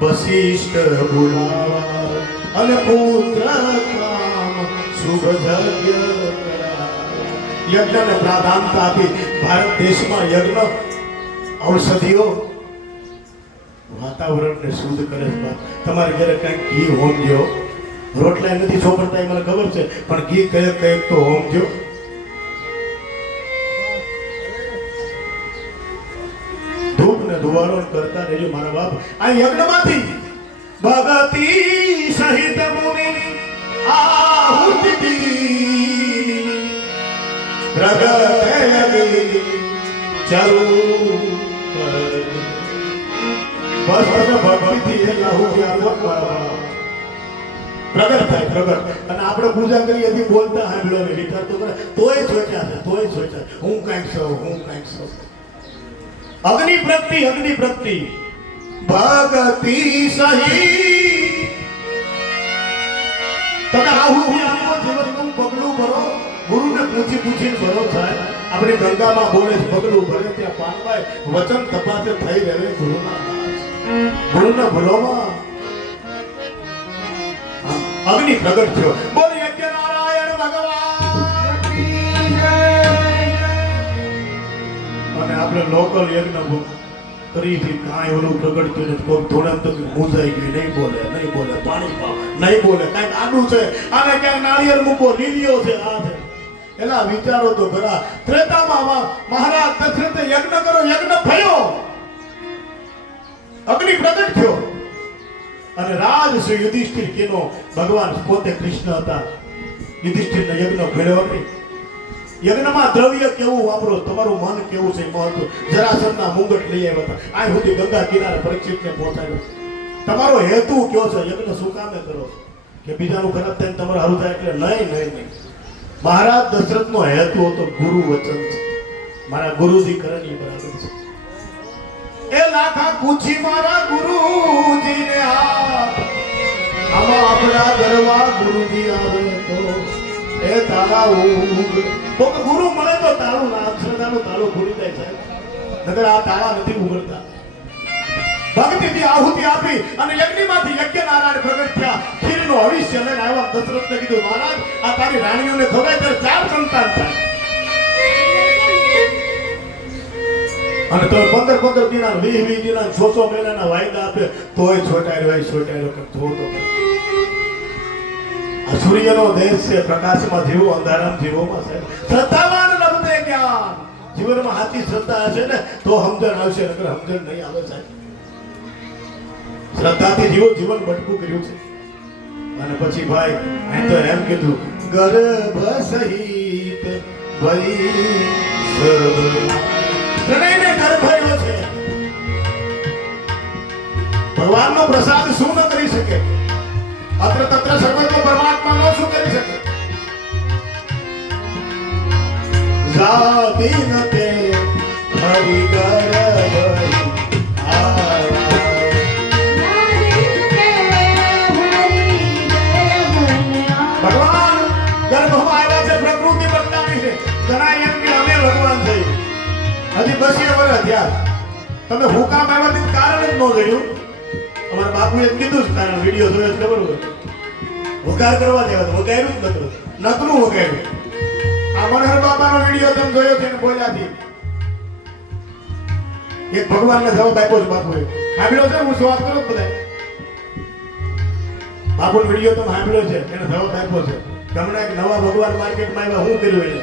વશિષ્ઠ બોલાવા અને પુત્ર કામ શુભ યજ્ઞ યજ્ઞને પ્રાધાન્યતા આપી. ભારત દેશમાં યજ્ઞ ઔષધિઓ વાતાવરણને શુદ્ધ કરે છે. તમારે ઘરે કંઈક ઘી હોમજો, રોટલા નથી ચોપડતા એ મને ખબર છે, પણ ઘી કયેક તો હોમજો. ધૂપ ને ધુવારો કરતા રહેજો મારા બાપ. આ યજ્ઞમાંથી ભગતિ સહિત મુનિ આહુતિ પ્રગટે ચાલુ બસ ભક્તિથી એ આહુતિ આપવા પ્રગટ થાય, પ્રગટ. અને આપણે પૂજા કરીએ હજી બોલતા સાંભળો ને વિચાર તો કરે, તોય સોચ્યા છે, તોય સોચ્યા હું કાંઈક છું, હું કાંઈક છું. અગ્નિ પ્રગતિ, અગ્નિ પ્રગતિ ભક્તિ સહી. તમે આહુતિ આપો, જીવનનું પગલું ભરો, ગુરુને પૂછી પૂછીને ભરો. થાય આપણે ગંગામાં બોલે પગલું ભરે ત્યાં પાનભાઈ વચન તપાસે થઈ રહે ગુરુના દાસ. ગુરુના ભલોમાં અગ્નિ પ્રગટ થયો. બોલ યજ્ઞ નારાયણ ભગવાન. અને આપણે લોકલ યજ્ઞ કરીથી કાંઈ ઓલું પ્રગટ થયું નથી. કોઈ થોડા તો મૂંઝાઈ ગયું, નહીં બોલે, નહીં બોલે, પાણી પાવ નહીં બોલે, કાંઈક આડું છે, આને ક્યાંક નાળિયેર મૂકો, લીલીઓ છે, આ છે. એલા વિચારો તો ખરા. ત્રેતામાં મહારાજ દશરથે યજ્ઞ કરો, યજ્ઞ થયો, અગ્નિ પ્રગટ થયો. અને રાજ શ્રી યુધિષ્ઠિર કેનો ભગવાન પોતે કૃષ્ણ હતા. યુધિષ્ઠિરને યજ્ઞ ભેળ્યો નહીં. યજ્ઞમાં દ્રવ્ય કેવું વાપરો, તમારું મન કેવું છે મહત્વ. જરાસંધના મુંગટ લઈ આવ્યા હતા, આ સુધી ગંગા કિનારે પરીક્ષિતને પહોંચાડ્યો. તમારો હેતુ કયો છે? યજ્ઞ શું કામે કરો? કે બીજાનું ખરાબ થાય ને તમારે સારું થાય એટલે નહીં. મહારાજ દશરથનો હેતુ હતો ગુરુ વચન છે, મારા ગુરુજી કરણી બરાબર છે. એ લાખા પૂછી મારા ગુરુજીને આમાં આપણા ગરવા ગુરુજી આવે તો એ તાળા ઉઘડે. તો કે ગુરુ મળે તો તાળું ના શ્રદ્ધાનું તાળું ખુલી જાય છે, નકર આ તાળા નથી ઉઘડતા. ભક્તિથી આહુતિ આપી અને યજ્ઞમાંથી યજ્ઞ નારાયણ પ્રગટ થયા. ખીરનો હવિષ્ય લઈને આવ્યા. દશરથને કીધું મહારાજ આ તારી રાણીઓને ખવડાય ત્યારે 4 સંતાન થાય. અને તો 15 દિના 20 દિના 600 મહિનાના વાયદા આપે તોય છોટાડ્યો કરતો હતો. આ સૂર્યનો દેશ છે, પ્રકાશમાં જીવો, અંધારામાં જીવોમાં છે. શ્રદ્ધાવાન લબતે જ્ઞાન. જીવનમાં સાચી શ્રદ્ધા હશે ને તો સમજણ આવશે, નકર સમજણ નહીં આવે સાહેબ. શ્રદ્ધાથી જીવો, જીવન બટકું કર્યું છે. અને પછી ભાઈ અહીં તો એમ કીધું ગર્ભ સહિત ભઈ ત્રણેયને ગર્ભ થયો છે. ભગવાનનો પ્રસાદ શું ન કરી શકે? અત્ર તત્ર સર્વત્ર પરમાત્મા નો શું કરી શકે? જાતિ ન તે હરિ ગર્ભ ભગવાન ગર્ભમાં આવ્યા છે, પ્રકૃતિ બદલાવી છે. ઘણા એમ કે અમે ભગવાન થઈ, હજી 200 વર્ષ થયા. તમે હું કામ આવ્યા તે કારણ જ ન જોયું. અમારા બાપુએ કીધું જ કારણ, વિડીયો જોયો જ ખબર હોય. વઘાર કરવા દેવા, વઘાર્યું જ નકરું વઘાર્યું. આ મનહર બાપાનો વિડીયો તમે જોયો છે ને બોલ્યાથી એક ભગવાનને જવાબ આપ્યો છે બાપુએ. સાંભળ્યો છે? હું વાત કરું બધા બાપુનો વિડીયો તમે સાંભળ્યો છે, એને જવાબ આપ્યો છે. હમણાં એક નવા ભગવાન માર્કેટમાં આવ્યા, શું કર્યું એને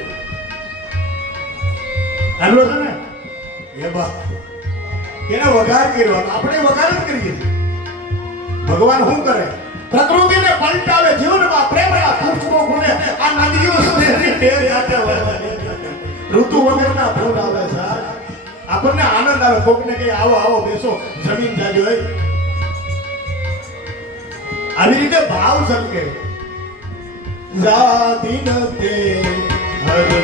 સાંભળ્યો છે ને? એ બા એને વઘાર કર્યો. આપણે વઘાર જ કરીએ છીએ. ભગવાન શું કરે? પ્રકૃતિને પલટાવે, જીવનમાં પ્રેમના પુષ્પો ફૂલે. આ નદીઓ સુધી ઢેર જાતે વહે. ઋતુ વગરના ફૂલ આવે સાહેબ. આપણને આનંદ આવે. કોકને કઈ આવો આવો બેસો, જમીન જાજો હોય. આવી રીતે ભાવ સંકે જાતિ ન તે હરિ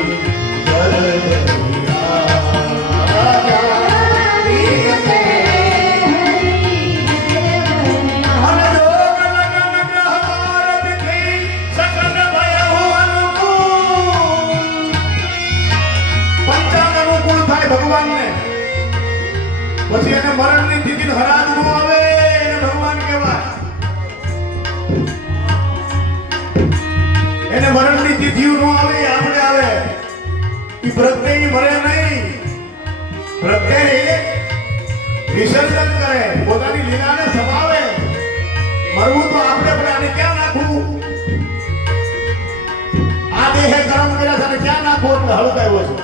ભગવાનને પછી એને મરણની તિથિ હરાજ નો આવે, એને ભગવાન કહેવાય. એને મરણની તિથિ નો આવે, આપણે આવે. ઈ પ્રત્યય મરે નહીં, પ્રત્યય વિસર્જન કરે, પોતાની લીલાને સમાવે. મરવું તો આપણે આને ક્યાં નાખવું? આ દેહે કર્મ કર્યા છે, ક્યાં નાખવું? એટલે હળગાવ્યો છે.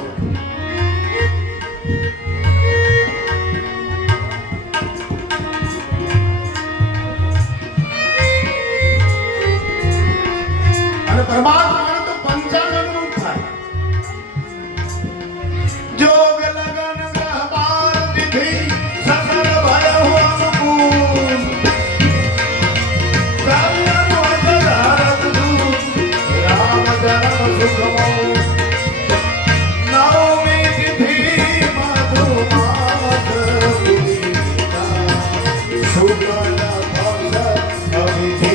પરમાત્મા તો પંચાંગનું થાય. જોગ લગન ગ્રહ બાર તિથિ સકલ ભય અનુકૂળ. પ્રાણનો અધરાત દૂત રામ જન્મ સુખમો. નવમી તિથિ મધુમાસ શુક્લ પક્ષ અવિધિ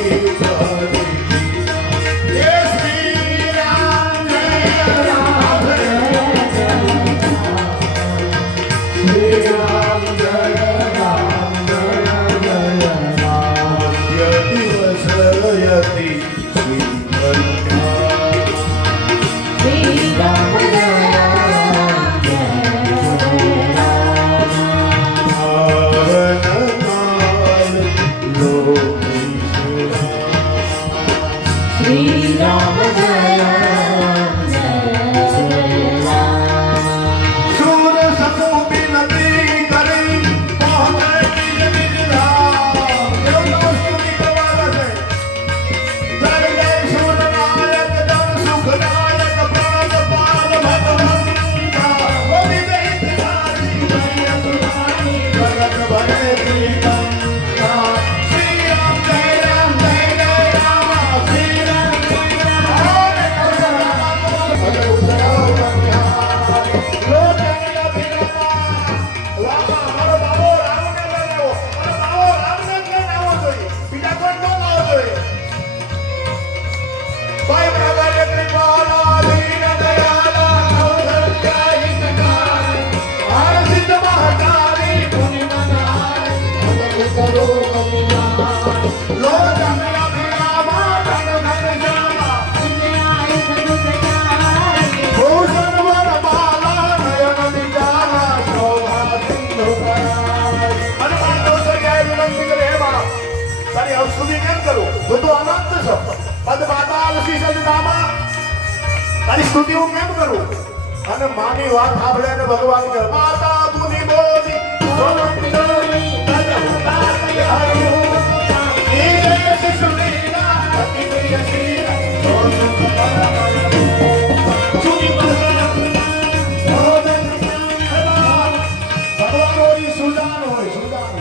સ્તુતિ હું કેમ કરું? અને માની વાત સાંભળે અને ભગવાન કહે માતા મુનિ બોલી સોનમ ડોલી તન ઉતારી હરું એ શિશુરીના અતિ પ્રિય શ્રી સોનમ સુની ભગવાનોની સુજાન હોય સુજાન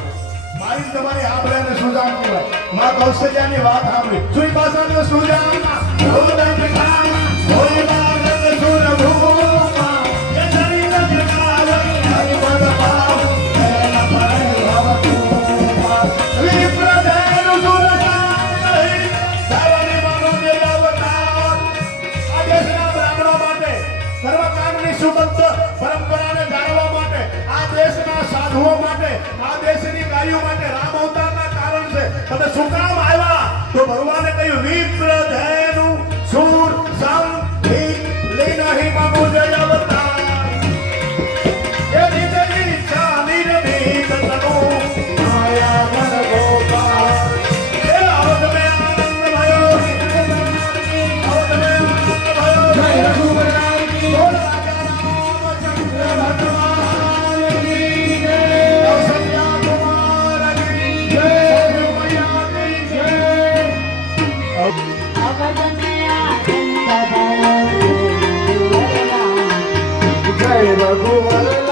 મારી તમારી સાંભળે અને સુજાન કહેવાય માં કૌશલ્યાની વાત સાંભળી સુઈ પાસાનો સુજાન ભોદન ખાના હોય બાલક સુર ભૂમા એ શરીર જગાવન હરિ પદ પાવ એના પર ભવતુમા વિપ્રદેન સુરજાન નહીં ધરણી મનો દેવતા આ દેશના બ્રાહ્મણો માટે સર્વકામની સુગંધ પરંપરાને જાળવવા માટે આ દેશના સાધુઓ માટે આ દેશની ગાયો માટે રામ અવતારના કારણ છે તમે શું કામ આવ્યા તો ભગવાને કહ્યું વિપ્રધેનુ સુર સમ હિ લીનહિ મમુ જય અવતાર એ નિજની ઈચ્છા નિર્ભીક તનુ માયા મન ગોપાલ એ અવધ મે આનંદ ભયો અવધ મે આનંદ ભયો જય રઘુવરાય કી બોલ રાજા રામચંદ્ર ભગવાન કી જય કૌશલ્યા કુમાર કી જય સૌમ્યા કી જય અવધમયા ચંદ્ર જય રઘુવર